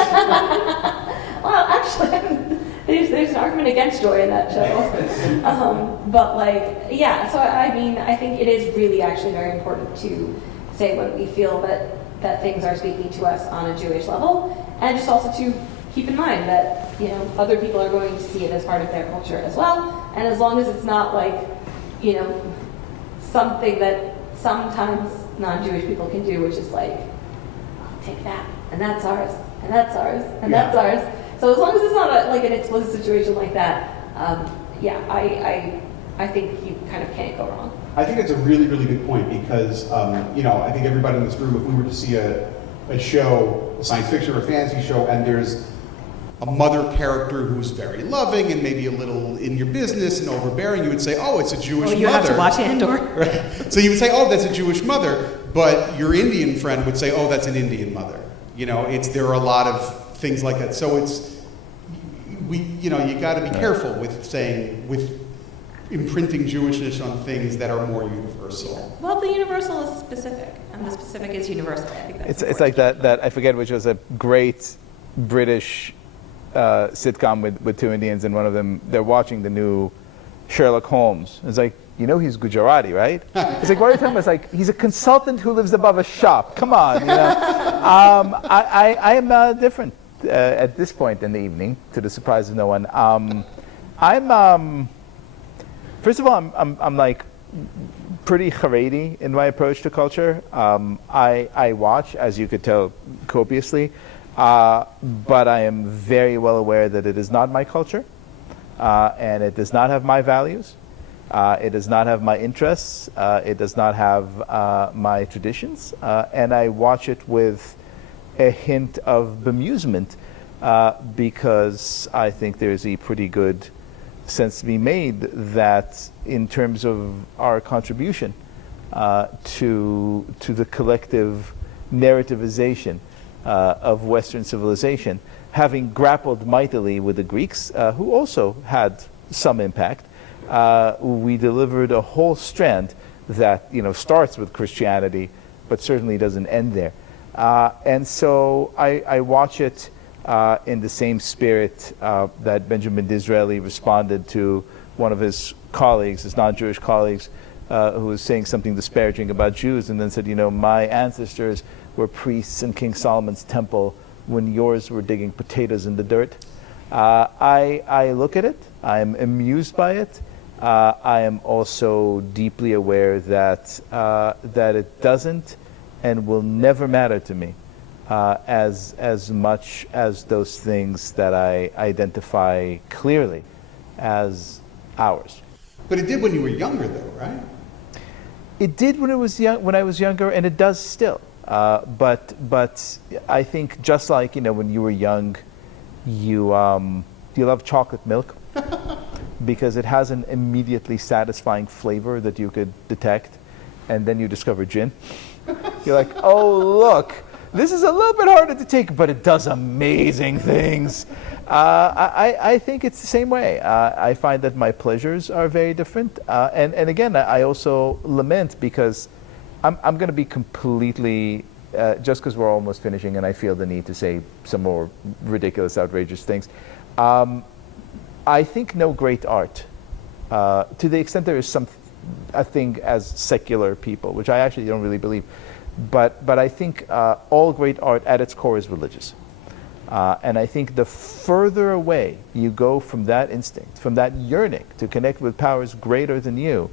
Well, actually, there's an argument against joy in that show. But like, yeah, so I mean, I think it is really actually very important to say when we feel that things are speaking to us on a Jewish level, and just also to keep in mind that, you know, other people are going to see it as part of their culture as well, and as long as it's not like, you know, something that sometimes non-Jewish people can do, which is like, take that, and that's ours, and that's ours, and that's ours. So as long as it's not like an explicit situation like that, yeah, I think you kind of can't go wrong. I think it's a really, really good point because, you know, I think everybody in this room, if we were to see a show, a science fiction or a fantasy show, and there's a mother character who's very loving and maybe a little in your business and overbearing, you would say, oh, it's a Jewish mother. You have to watch Andor. Right. So you would say, oh, that's a Jewish mother, but your Indian friend would say, oh, that's an Indian mother. You know, there are a lot of things like that. So you know, you got to be careful with imprinting Jewishness on things that are more universal. Well, the universal is specific, and the specific is universal. I think that's It's like that I forget which was a great British sitcom with two Indians, and one of them, they're watching the new Sherlock Holmes. It's like, you know he's Gujarati, right? It's like, what are you talking about? It's like, he's a consultant who lives above a shop. Come on, you know. I am different at this point in the evening, to the surprise of no one. First of all, I'm like pretty Haredi in my approach to culture. I watch, as you could tell, copiously, but I am very well aware that it is not my culture, and it does not have my values. It does not have my interests. It does not have my traditions, and I watch it with a hint of bemusement because I think there's a pretty good sense to be made that in terms of our contribution to the collective narrativization of Western civilization, having grappled mightily with the Greeks, who also had some impact, we delivered a whole strand that, you know, starts with Christianity, but certainly doesn't end there. And so I watch it in the same spirit that Benjamin Disraeli responded to one of his colleagues, his non-Jewish colleagues, who was saying something disparaging about Jews, and then said, you know, my ancestors were priests in King Solomon's temple when yours were digging potatoes in the dirt. I look at it, I'm amused by it. I am also deeply aware that it doesn't and will never matter to me as much as those things that I identify clearly as ours. But it did when you were younger, though, right? It did when I was younger, and it does still. But I think just like, you know, when you were young, you love chocolate milk because it has an immediately satisfying flavor that you could detect, and then you discover gin. You're like, oh look, this is a little bit harder to take, but it does amazing things. I think it's the same way. I find that my pleasures are very different, and again, I also lament because I'm going to be completely just because we're almost finishing and I feel the need to say some more ridiculous, outrageous things. I think no great art, to the extent there is a thing as secular people, which I actually don't really believe, but I think all great art at its core is religious. And I think the further away you go from that instinct, from that yearning to connect with powers greater than you,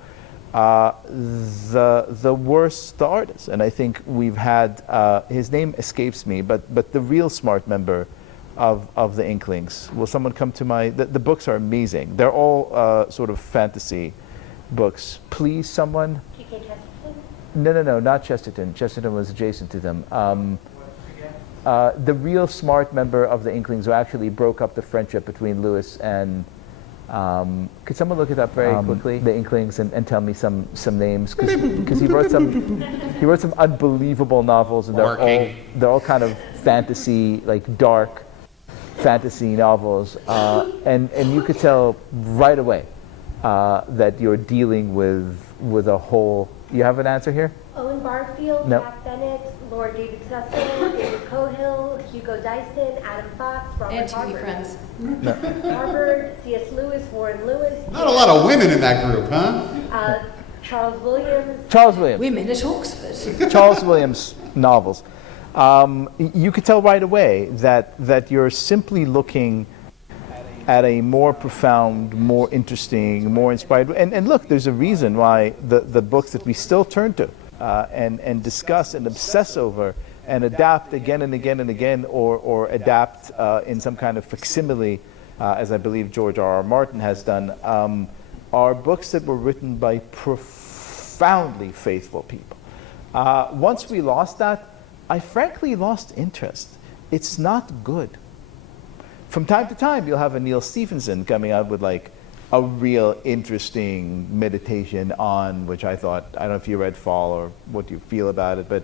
the worse the artist. And I think we've had, his name escapes me, but the real smart member of the Inklings. Will someone come to the books are amazing. They're all sort of fantasy books. Please, someone? G.K. Chesterton? No, not Chesterton. Chesterton was adjacent to them. The real smart member of the Inklings who actually broke up the friendship between Lewis and could someone look it up very quickly? The Inklings and tell me some names because he wrote some unbelievable novels and they're all kind of fantasy, like dark fantasy novels, and you could tell right away that you're dealing with a whole. You have an answer here? Owen Barfield, No. Jack Bennett, Lord David Cecil, David Cohill, Hugo Dyson, Adam Fox, Robert And TV Harvard. Friends. Harvard, C.S. Lewis, Warren Lewis. Not a lot of women in that group, huh? Charles Williams. Charles Williams. Women at Oxford. Charles Williams novels. You could tell right away that you're simply looking at a more profound, more interesting, more inspired. And look, there's a reason why the books that we still turn to and discuss and obsess over and adapt again and again and again, or adapt in some kind of facsimile, as I believe George R.R. Martin has done, are books that were written by profoundly faithful people. Once we lost that, I frankly lost interest. It's not good. From time to time, you'll have a Neil Stephenson coming out with like a real interesting meditation on, which I thought, I don't know if you read Fall or what you feel about it, but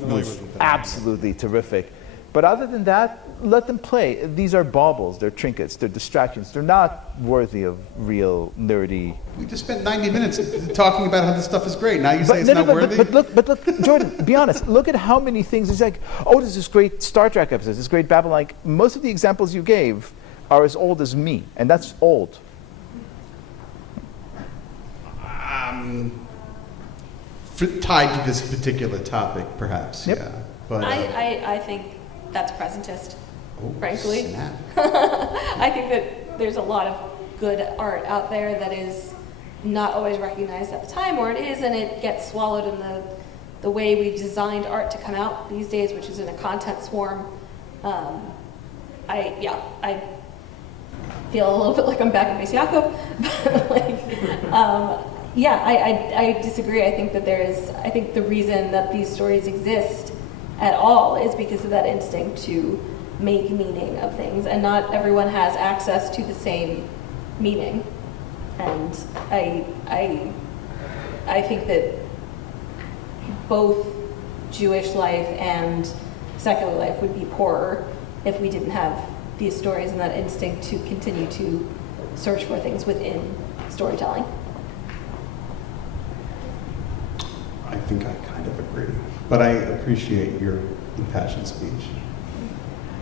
it was absolutely terrific. But other than that, let them play. These are baubles, they're trinkets, they're distractions. They're not worthy of real nerdy. We just spent 90 minutes talking about how this stuff is great. Now you say it's not worthy? But look, Jordan, be honest. Look at how many things. It's like, oh, there's this great Star Trek episode, this great Babylon. Like, most of the examples you gave are as old as me, and that's old. Tied to this particular topic, perhaps. Yep. Yeah. But I think that's presentist, frankly. Snap. I think that there's a lot of good art out there that is not always recognized at the time, or it is, and it gets swallowed in the way we've designed art to come out these days, which is in a content swarm. I feel a little bit like I'm back in Base Yaakov. I disagree. I think that I think the reason that these stories exist at all is because of that instinct to make meaning of things, and not everyone has access to the same meaning. And I think that both Jewish life and secular life would be poorer if we didn't have these stories and that instinct to continue to search for things within storytelling. I think I kind of agree, but I appreciate your impassioned speech.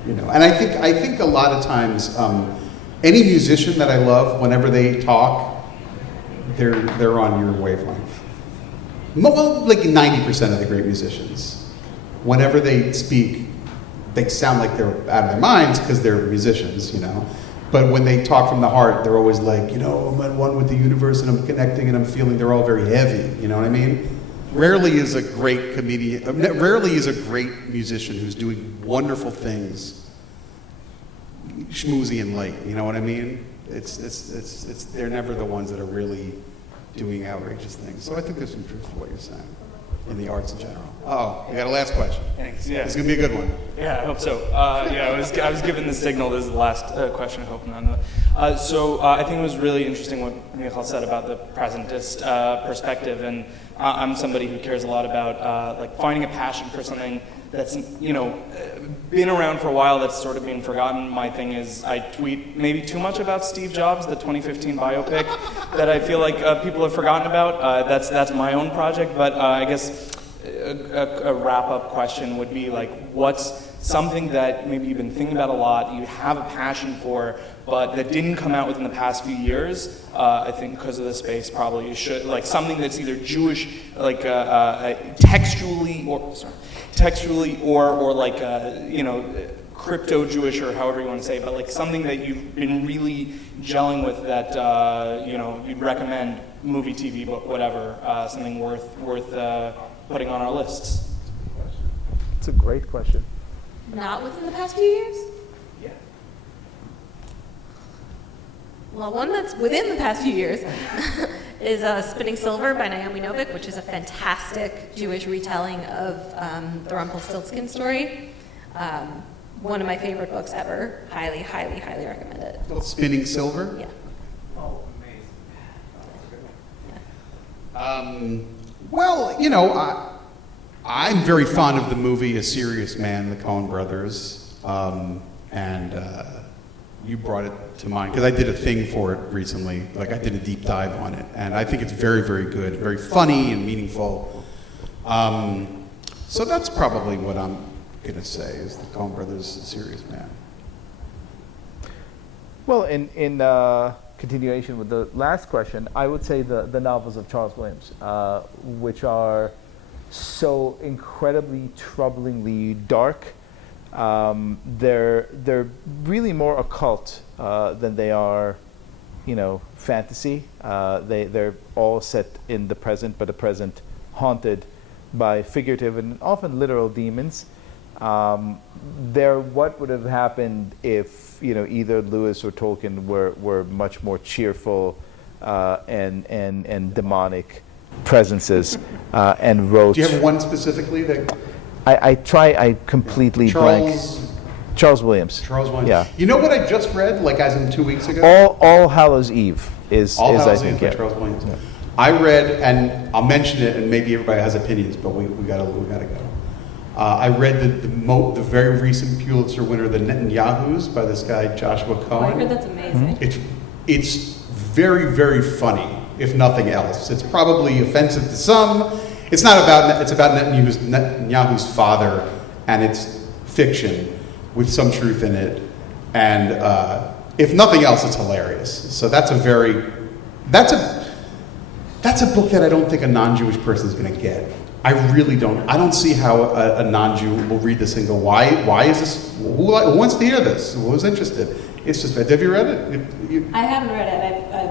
You know, and I think a lot of times, any musician that I love, whenever they talk, they're on your wavelength. Well, like 90% of the great musicians, whenever they speak, they sound like they're out of their minds because they're musicians, you know. But when they talk from the heart, they're always like, you know, I'm at one with the universe and I'm connecting and I'm feeling. They're all very heavy. You know what I mean? Rarely is a great comedian. Rarely is a great musician who's doing wonderful things schmoozy and light. You know what I mean? It's they're never the ones that are really doing outrageous things. So I think there's some truth to what you're saying in the arts in general. Oh, we got a last question. Thanks. Yeah. It's gonna be a good one. Yeah, I hope so. I was given the signal. This is the last question. I hope not. I think it was really interesting what Michal said about the presentist perspective, and I'm somebody who cares a lot about like finding a passion for something that's been around for a while, that's sort of been forgotten. My thing is I tweet maybe too much about Steve Jobs, the 2015 biopic that I feel like people have forgotten about. That's my own project, but I guess a wrap-up question would be like, what's something that maybe you've been thinking about a lot, you have a passion for, but that didn't come out within the past few years? I think because of the space, probably you should, like something that's either Jewish, like textually or like crypto-Jewish or however you want to say it, but like something that you've been really gelling with that you'd recommend, movie, TV, book, whatever, something worth putting on our lists. It's a great question. Not within the past few years? Yeah. Well, one that's within the past few years is Spinning Silver by Naomi Novik, which is a fantastic Jewish retelling of the Rumpelstiltskin story. One of my favorite books ever. Highly, highly, highly recommend it. Spinning Silver? Yeah. Oh, amazing. Well, I'm very fond of the movie A Serious Man, the Coen brothers, and you brought it to mind because I did a thing for it recently. Like I did a deep dive on it, and I think it's very, very good, very funny and meaningful. So that's probably what I'm going to say is the Coen brothers' A Serious Man. Well, in continuation with the last question, I would say the novels of Charles Williams, which are so incredibly troublingly dark. They're really more occult than they are, fantasy. They're all set in the present, but a present haunted by figurative and often literal demons. They're what would have happened if either Lewis or Tolkien were much more cheerful and demonic presences and wrote. Do you have one specifically that? I completely blank. Charles Williams. Charles Williams. Yeah. You know what I just read, like as in 2 weeks ago? All Hallows Eve is I think by yeah. Charles Williams. Yeah. I read, and I'll mention it, and maybe everybody has opinions, but we gotta go. I read the very recent Pulitzer winner, The Netanyahus, by this guy Joshua Cohen. I heard that's amazing. It's very, very funny, if nothing else. It's probably offensive to some. It's about Netanyahu's father, and it's fiction with some truth in it. And if nothing else, it's hilarious. So that's a book that I don't think a non-Jewish person is going to get. I really don't. I don't see how a non-Jew will read this and go, why is this? Who wants to hear this? Who's interested? It's just. Have you read it? I haven't read it.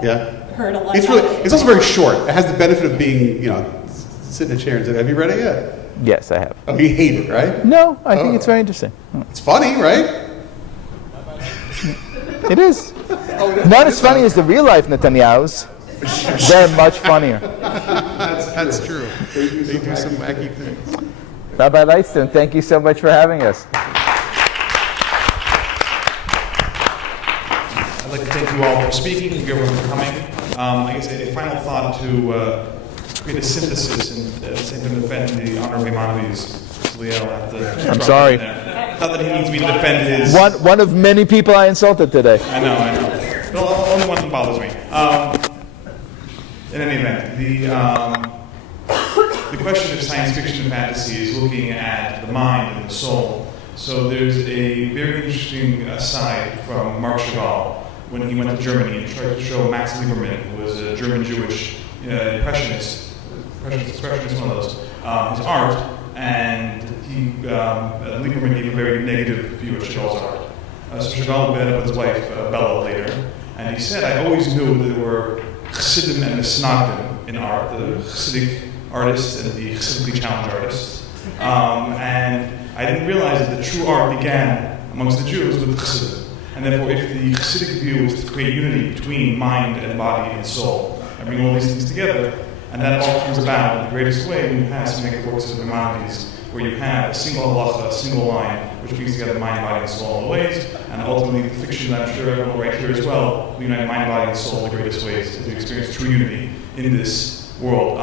I've heard a lot. It's also very short. It has the benefit of being, sit in a chair and say, have you read it yet? Yes, I have. Oh, you hate it, right? No, I think it's very interesting. It's funny, right? It is. Not as funny as the real life Netanyahus. They're much funnier. That's true. They do some wacky things. Rabbi Lightstone, thank you so much for having us. I'd like to thank you all for speaking, thank you everyone for coming. I guess a final thought to create a synthesis and at the same time defend the honor of Maimonides. Liel at the I'm sorry. Not that he needs me to defend his... One of many people I insulted today. I know. But only one thing bothers me. In any event, the question of science fiction and fantasy is looking at the mind and the soul. So there's a very interesting aside from Marc Chagall when he went to Germany and tried to show Max Liebermann, who was a German-Jewish impressionist, one of those, his art, and Liebermann gave a very negative view of Chagall's art. So Chagall met up with his wife, Bella, later, and he said, I always knew that there were Chassidim and Misnagdim in art, the Chassidic artists and the Chassidically challenged artists. And I didn't realize that the true art began amongst the Jews with the Chassidim. And therefore, if the Chassidic view is to create unity between mind and body and soul, and bring all these things together, and that all comes about in the greatest way when you have Semitic works of Maimonides, where you have a single halacha, a single line, which brings together mind, body, and soul in all ways, and ultimately the fiction that I'm sure everyone will write here as well, will unite mind, body, and soul in the greatest ways to experience true unity in this world.